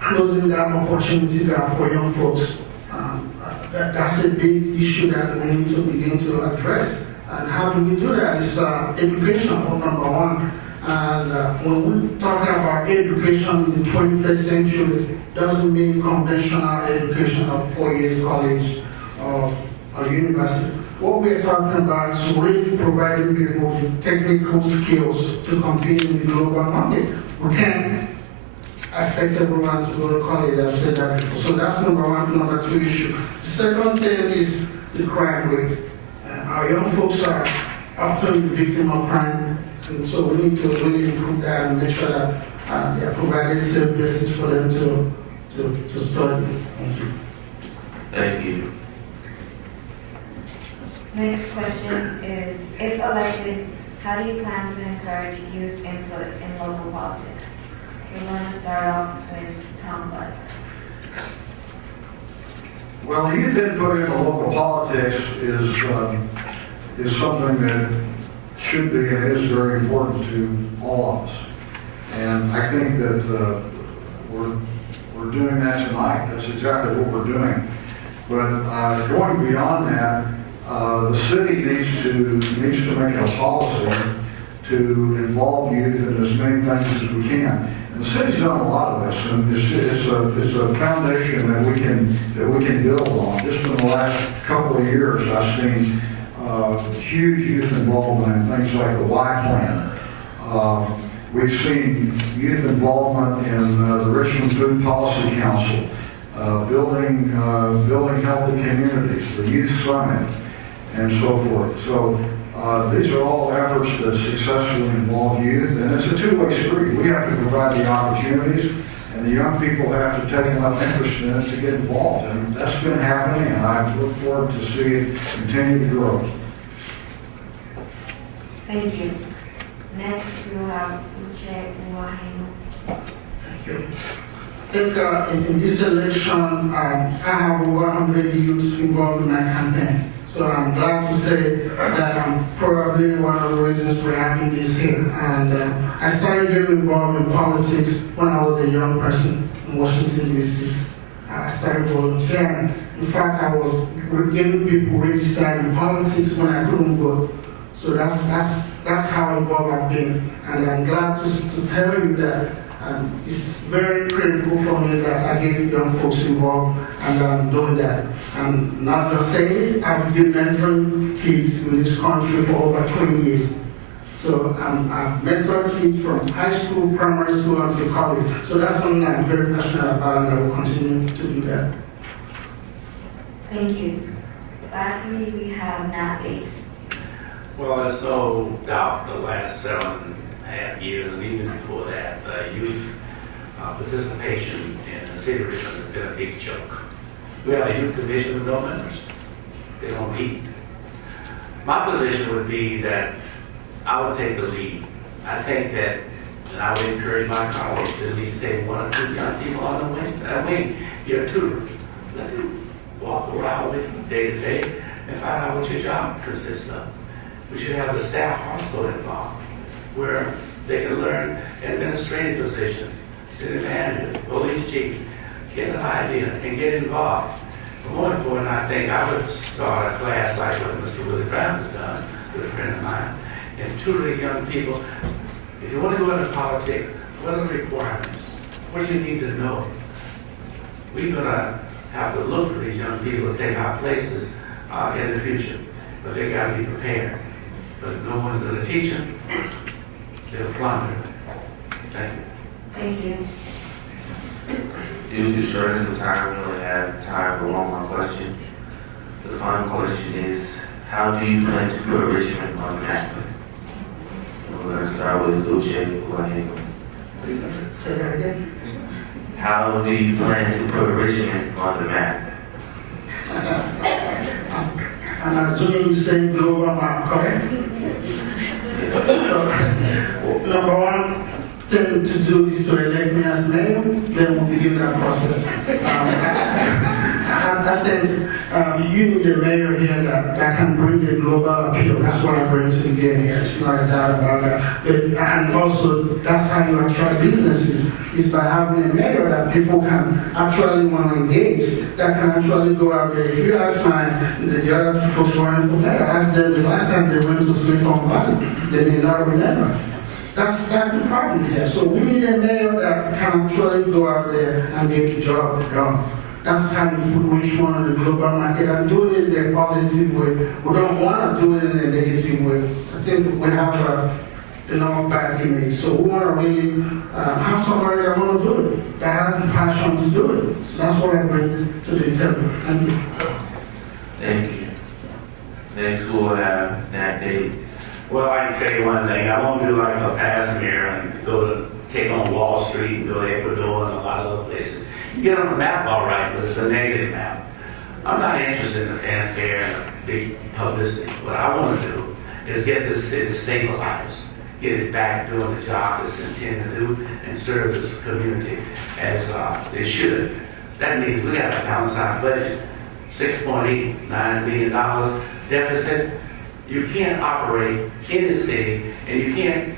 closing that opportunity gap for young folks. That's a big issue that we need to begin to address. And how do we do that? It's education, number one. And when we're talking about education in the 21st century, it doesn't mean conventional education of 4 years college or university. What we're talking about is really providing people with technical skills to compete in the global market. We can't expect everyone to go to college. I've said that before. So that's number one. Number two issue. The second thing is the crime rate. Our young folks are often the victim of crime, and so we need to really improve that and make sure that they are provided safe places for them to study. Thank you. Thank you. Next question is, if elected, how do you plan to encourage youth input in local politics? We're going to start off with Tom Budd. Well, youth input into local politics is something that should be and is very important to all of us. And I think that we're doing that tonight. That's exactly what we're doing. But going beyond that, the city needs to make a policy to involve youth in as many things as we can. And the city's done a lot of this, and it's a foundation that we can build on. Just in the last couple of years, I've seen huge youth involvement in things like the Y Plan. We've seen youth involvement in the Richmond Food Policy Council, building healthy communities, the Youth Summit, and so forth. So these are all efforts that successfully involve youth, and it's a two-way street. We have to provide the opportunities, and the young people have to take enough interest in it to get involved. And that's been happening, and I look forward to see it continue to grow. Thank you. Next, we'll have Chair Wahino. Thank you. I think in this election, I have over 100 youth involved in my campaign. So I'm glad to say that I'm probably one of the reasons we're having this here. And I started getting involved in politics when I was a young person in Washington, D.C. I started volunteering. In fact, I was getting people registered in politics when I couldn't vote. So that's how involved I've been. And I'm glad to tell you that it's very critical for me that I get young folks involved, and I'm doing that. I'm not just saying it, I've been mentoring kids in this country for over 20 years. So I've mentored kids from high school, primary school, until college. So that's something I'm very passionate about, and I will continue to do that. Thank you. Lastly, we have Nat Bates. Well, there's no doubt the last 7.5 years, and even before that, youth participation in the city of Richmond has been a big joke. We have a youth commission with no members. They don't meet. My position would be that I would take the lead. I think that, and I would encourage my colleagues to at least take 1 or 2 young people on the wing. That wing, you're a tutor. Let them walk around with you day to day and find out what your job consists of. We should have the staff also involved, where they can learn administrative positions, city manager, police chief, get an idea and get involved. But more important, I think I would start a class like what Mr. Willie Brown has done with a friend of mine, and tutoring young people. If you want to go into politics, what are the requirements? What do you need to know? We're going to have to look for these young people to take our places in the future, but they got to be prepared. But if no one's going to teach them, they'll flounder. Thank you. Thank you. Due to shortness of time, we only have time for one more question. The final question is, how do you plan to put Richmond on the map? We're going to start with Luce. Say that again. How do you plan to put Richmond on the map? I'm assuming you say global map, correct? So, number one, thing to do is to elect me as mayor, then we'll begin that process. I think you need a mayor here that can bring the global appeal. That's what I bring to the game here. It's not a doubt about that. And also, that's how you attract businesses, is by having a mayor that people can actually want to engage, that can actually go out there. If you ask the other folks running for mayor, ask them the last time they went to Silicon Valley, they may not remember. That's the problem here. So we need a mayor that can actually go out there and get the job done. That's how you put Richmond in the global market and do it in a positive way. We don't want to do it in a negative way. I think we have enough bad image. So we want to really have somebody that want to do it, that has the passion to do it. So that's what I bring to the table. Thank you. Thank you. Next we'll have Nat Davis. Well, I can tell you one thing. I won't do like a passenger and go to take on Wall Street and go to Ecuador and a lot of other places. You get on the map all right, but it's a negative map. I'm not interested in the fanfare and the big publicity. What I want to do is get this city stabilized, get it back doing the job it's intended to do, and serve this community as they should. That means we got to balance our budget. $6.89 billion deficit. You can't operate in the city, and you can't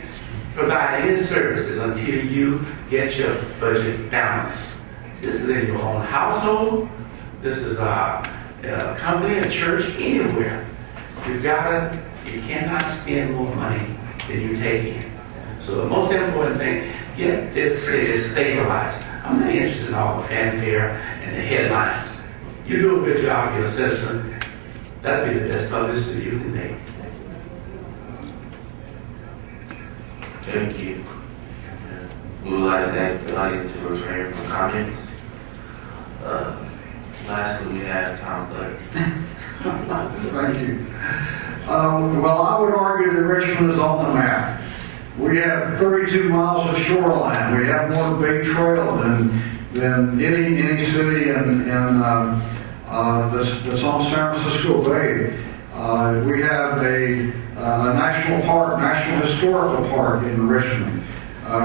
provide any services until you get your budget balanced. This is in your own household. This is a company, a church, anywhere. You cannot spend more money than you take in. So the most important thing, get this city stabilized. I'm not interested in all the fanfare and the headlines. You do a good job for your citizen, that'd be the best publicity you can make. Thank you. We would like to ask the audience to refrain from comments. Lastly, we have Tom Blair. Thank you. Well, I would argue that Richmond is on the map. We have 32 miles of shoreline. We have more big trail than any city that's on San Francisco Bay. We have a national park, National Historical Park in Richmond.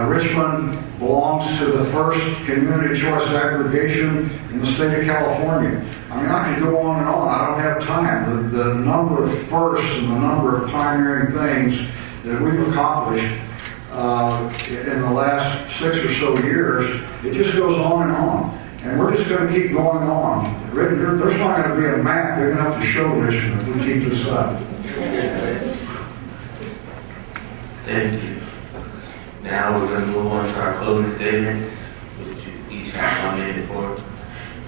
Richmond belongs to the first community choice aggregation in the state of California. I mean, I could go on and on. I don't have time. The number of firsts and the number of pioneering things that we've accomplished in the last 6 or so years, it just goes on and on. And we're just going to keep going on. There's not going to be a map big enough to show Richmond if we keep this up. Thank you. Now we're going to move on to our closing statements, which you each have 1 minute for.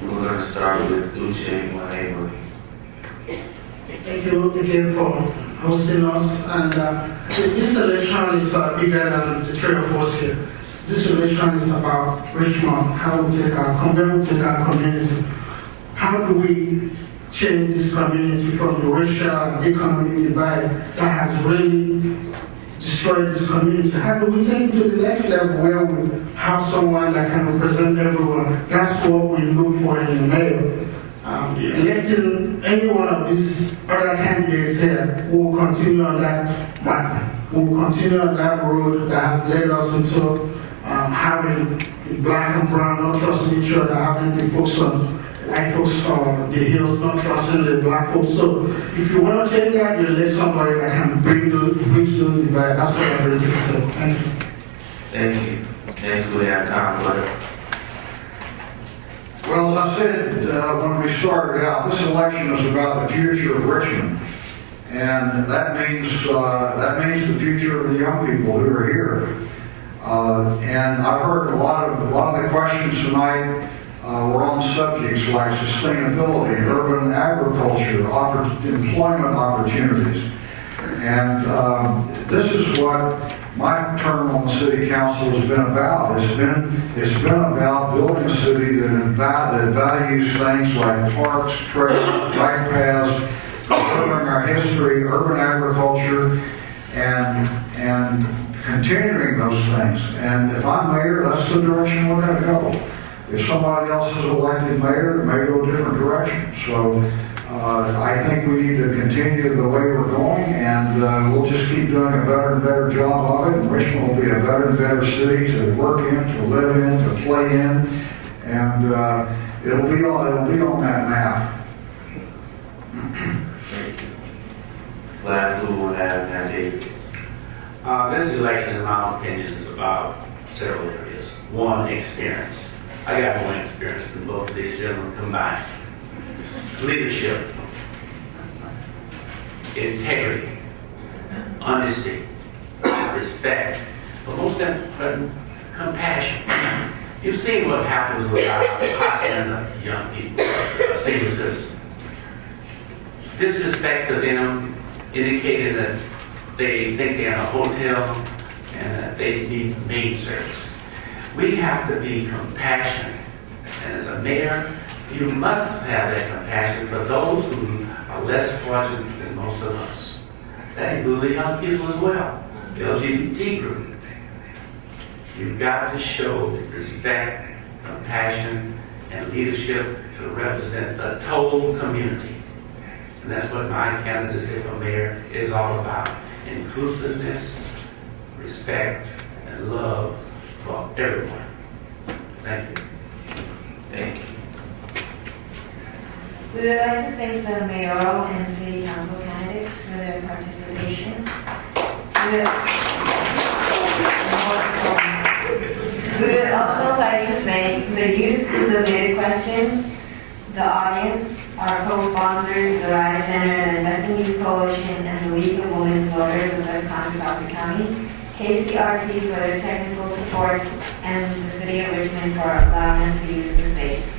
We're going to start with Uche Wanebo. Thank you again for hosting us. And this election is bigger than the 3 of us here. This election is about Richmond, how we take our community. How do we change this community from the racial and economic divide that has really destroyed this community? How do we take it to the next level where we have someone that can represent everyone? That's what we look for in the mayor. Electing any one of these other candidates here will continue on that map. We'll continue on that road that has led us into having black and brown not trusting each other, having the folks on white folks on the hills not trusting the black folks. So if you want to change that, you elect somebody that can bridge those divides. That's what I bring to the table. Thank you. Thank you. Next we have Tom Blair. Well, as I said when we started out, this election is about the future of Richmond. And that means the future of the young people who are here. And I've heard a lot of the questions tonight were on subjects like sustainability, urban agriculture, employment opportunities. And this is what my term on the city council has been about. It's been about building a city that values things like parks, trails, bike paths, preserving our history, urban agriculture, and continuing those things. And if I'm mayor, that's the direction we're going to go. If somebody else is elected mayor, it may go a different direction. So I think we need to continue the way we're going, and we'll just keep doing a better and better job of it. And Richmond will be a better and better city to work in, to live in, to play in, and it'll be on that map. Last we will have Matt Davis. This election, in my opinion, is about several areas. One, experience. I got more experience than both of these gentlemen combined. Leadership, integrity, honesty, respect, but most important, compassion. You've seen what happens with our hacienda young people, senior citizens. Disrespect to them, indicating that they think they're in a hotel and that they need maid service. We have to be compassionate. And as a mayor, you must have that compassion for those who are less fortunate than most of us. That includes the young people as well, the LGBT group. You've got to show respect, compassion, and leadership to represent the total community. And that's what my candidacy for mayor is all about. Inclusiveness, respect, and love for everyone. Thank you. Thank you. We would like to thank the mayoral and city council candidates for their participation. We would also like to thank the youth who submitted questions, the audience, our co-sponsors, the RYSE Center, the Investing Youth Coalition, and the League of Women Voters of West Contra, Costa County, KCRT for their technical support, and the City of Richmond for allowing us to use the space.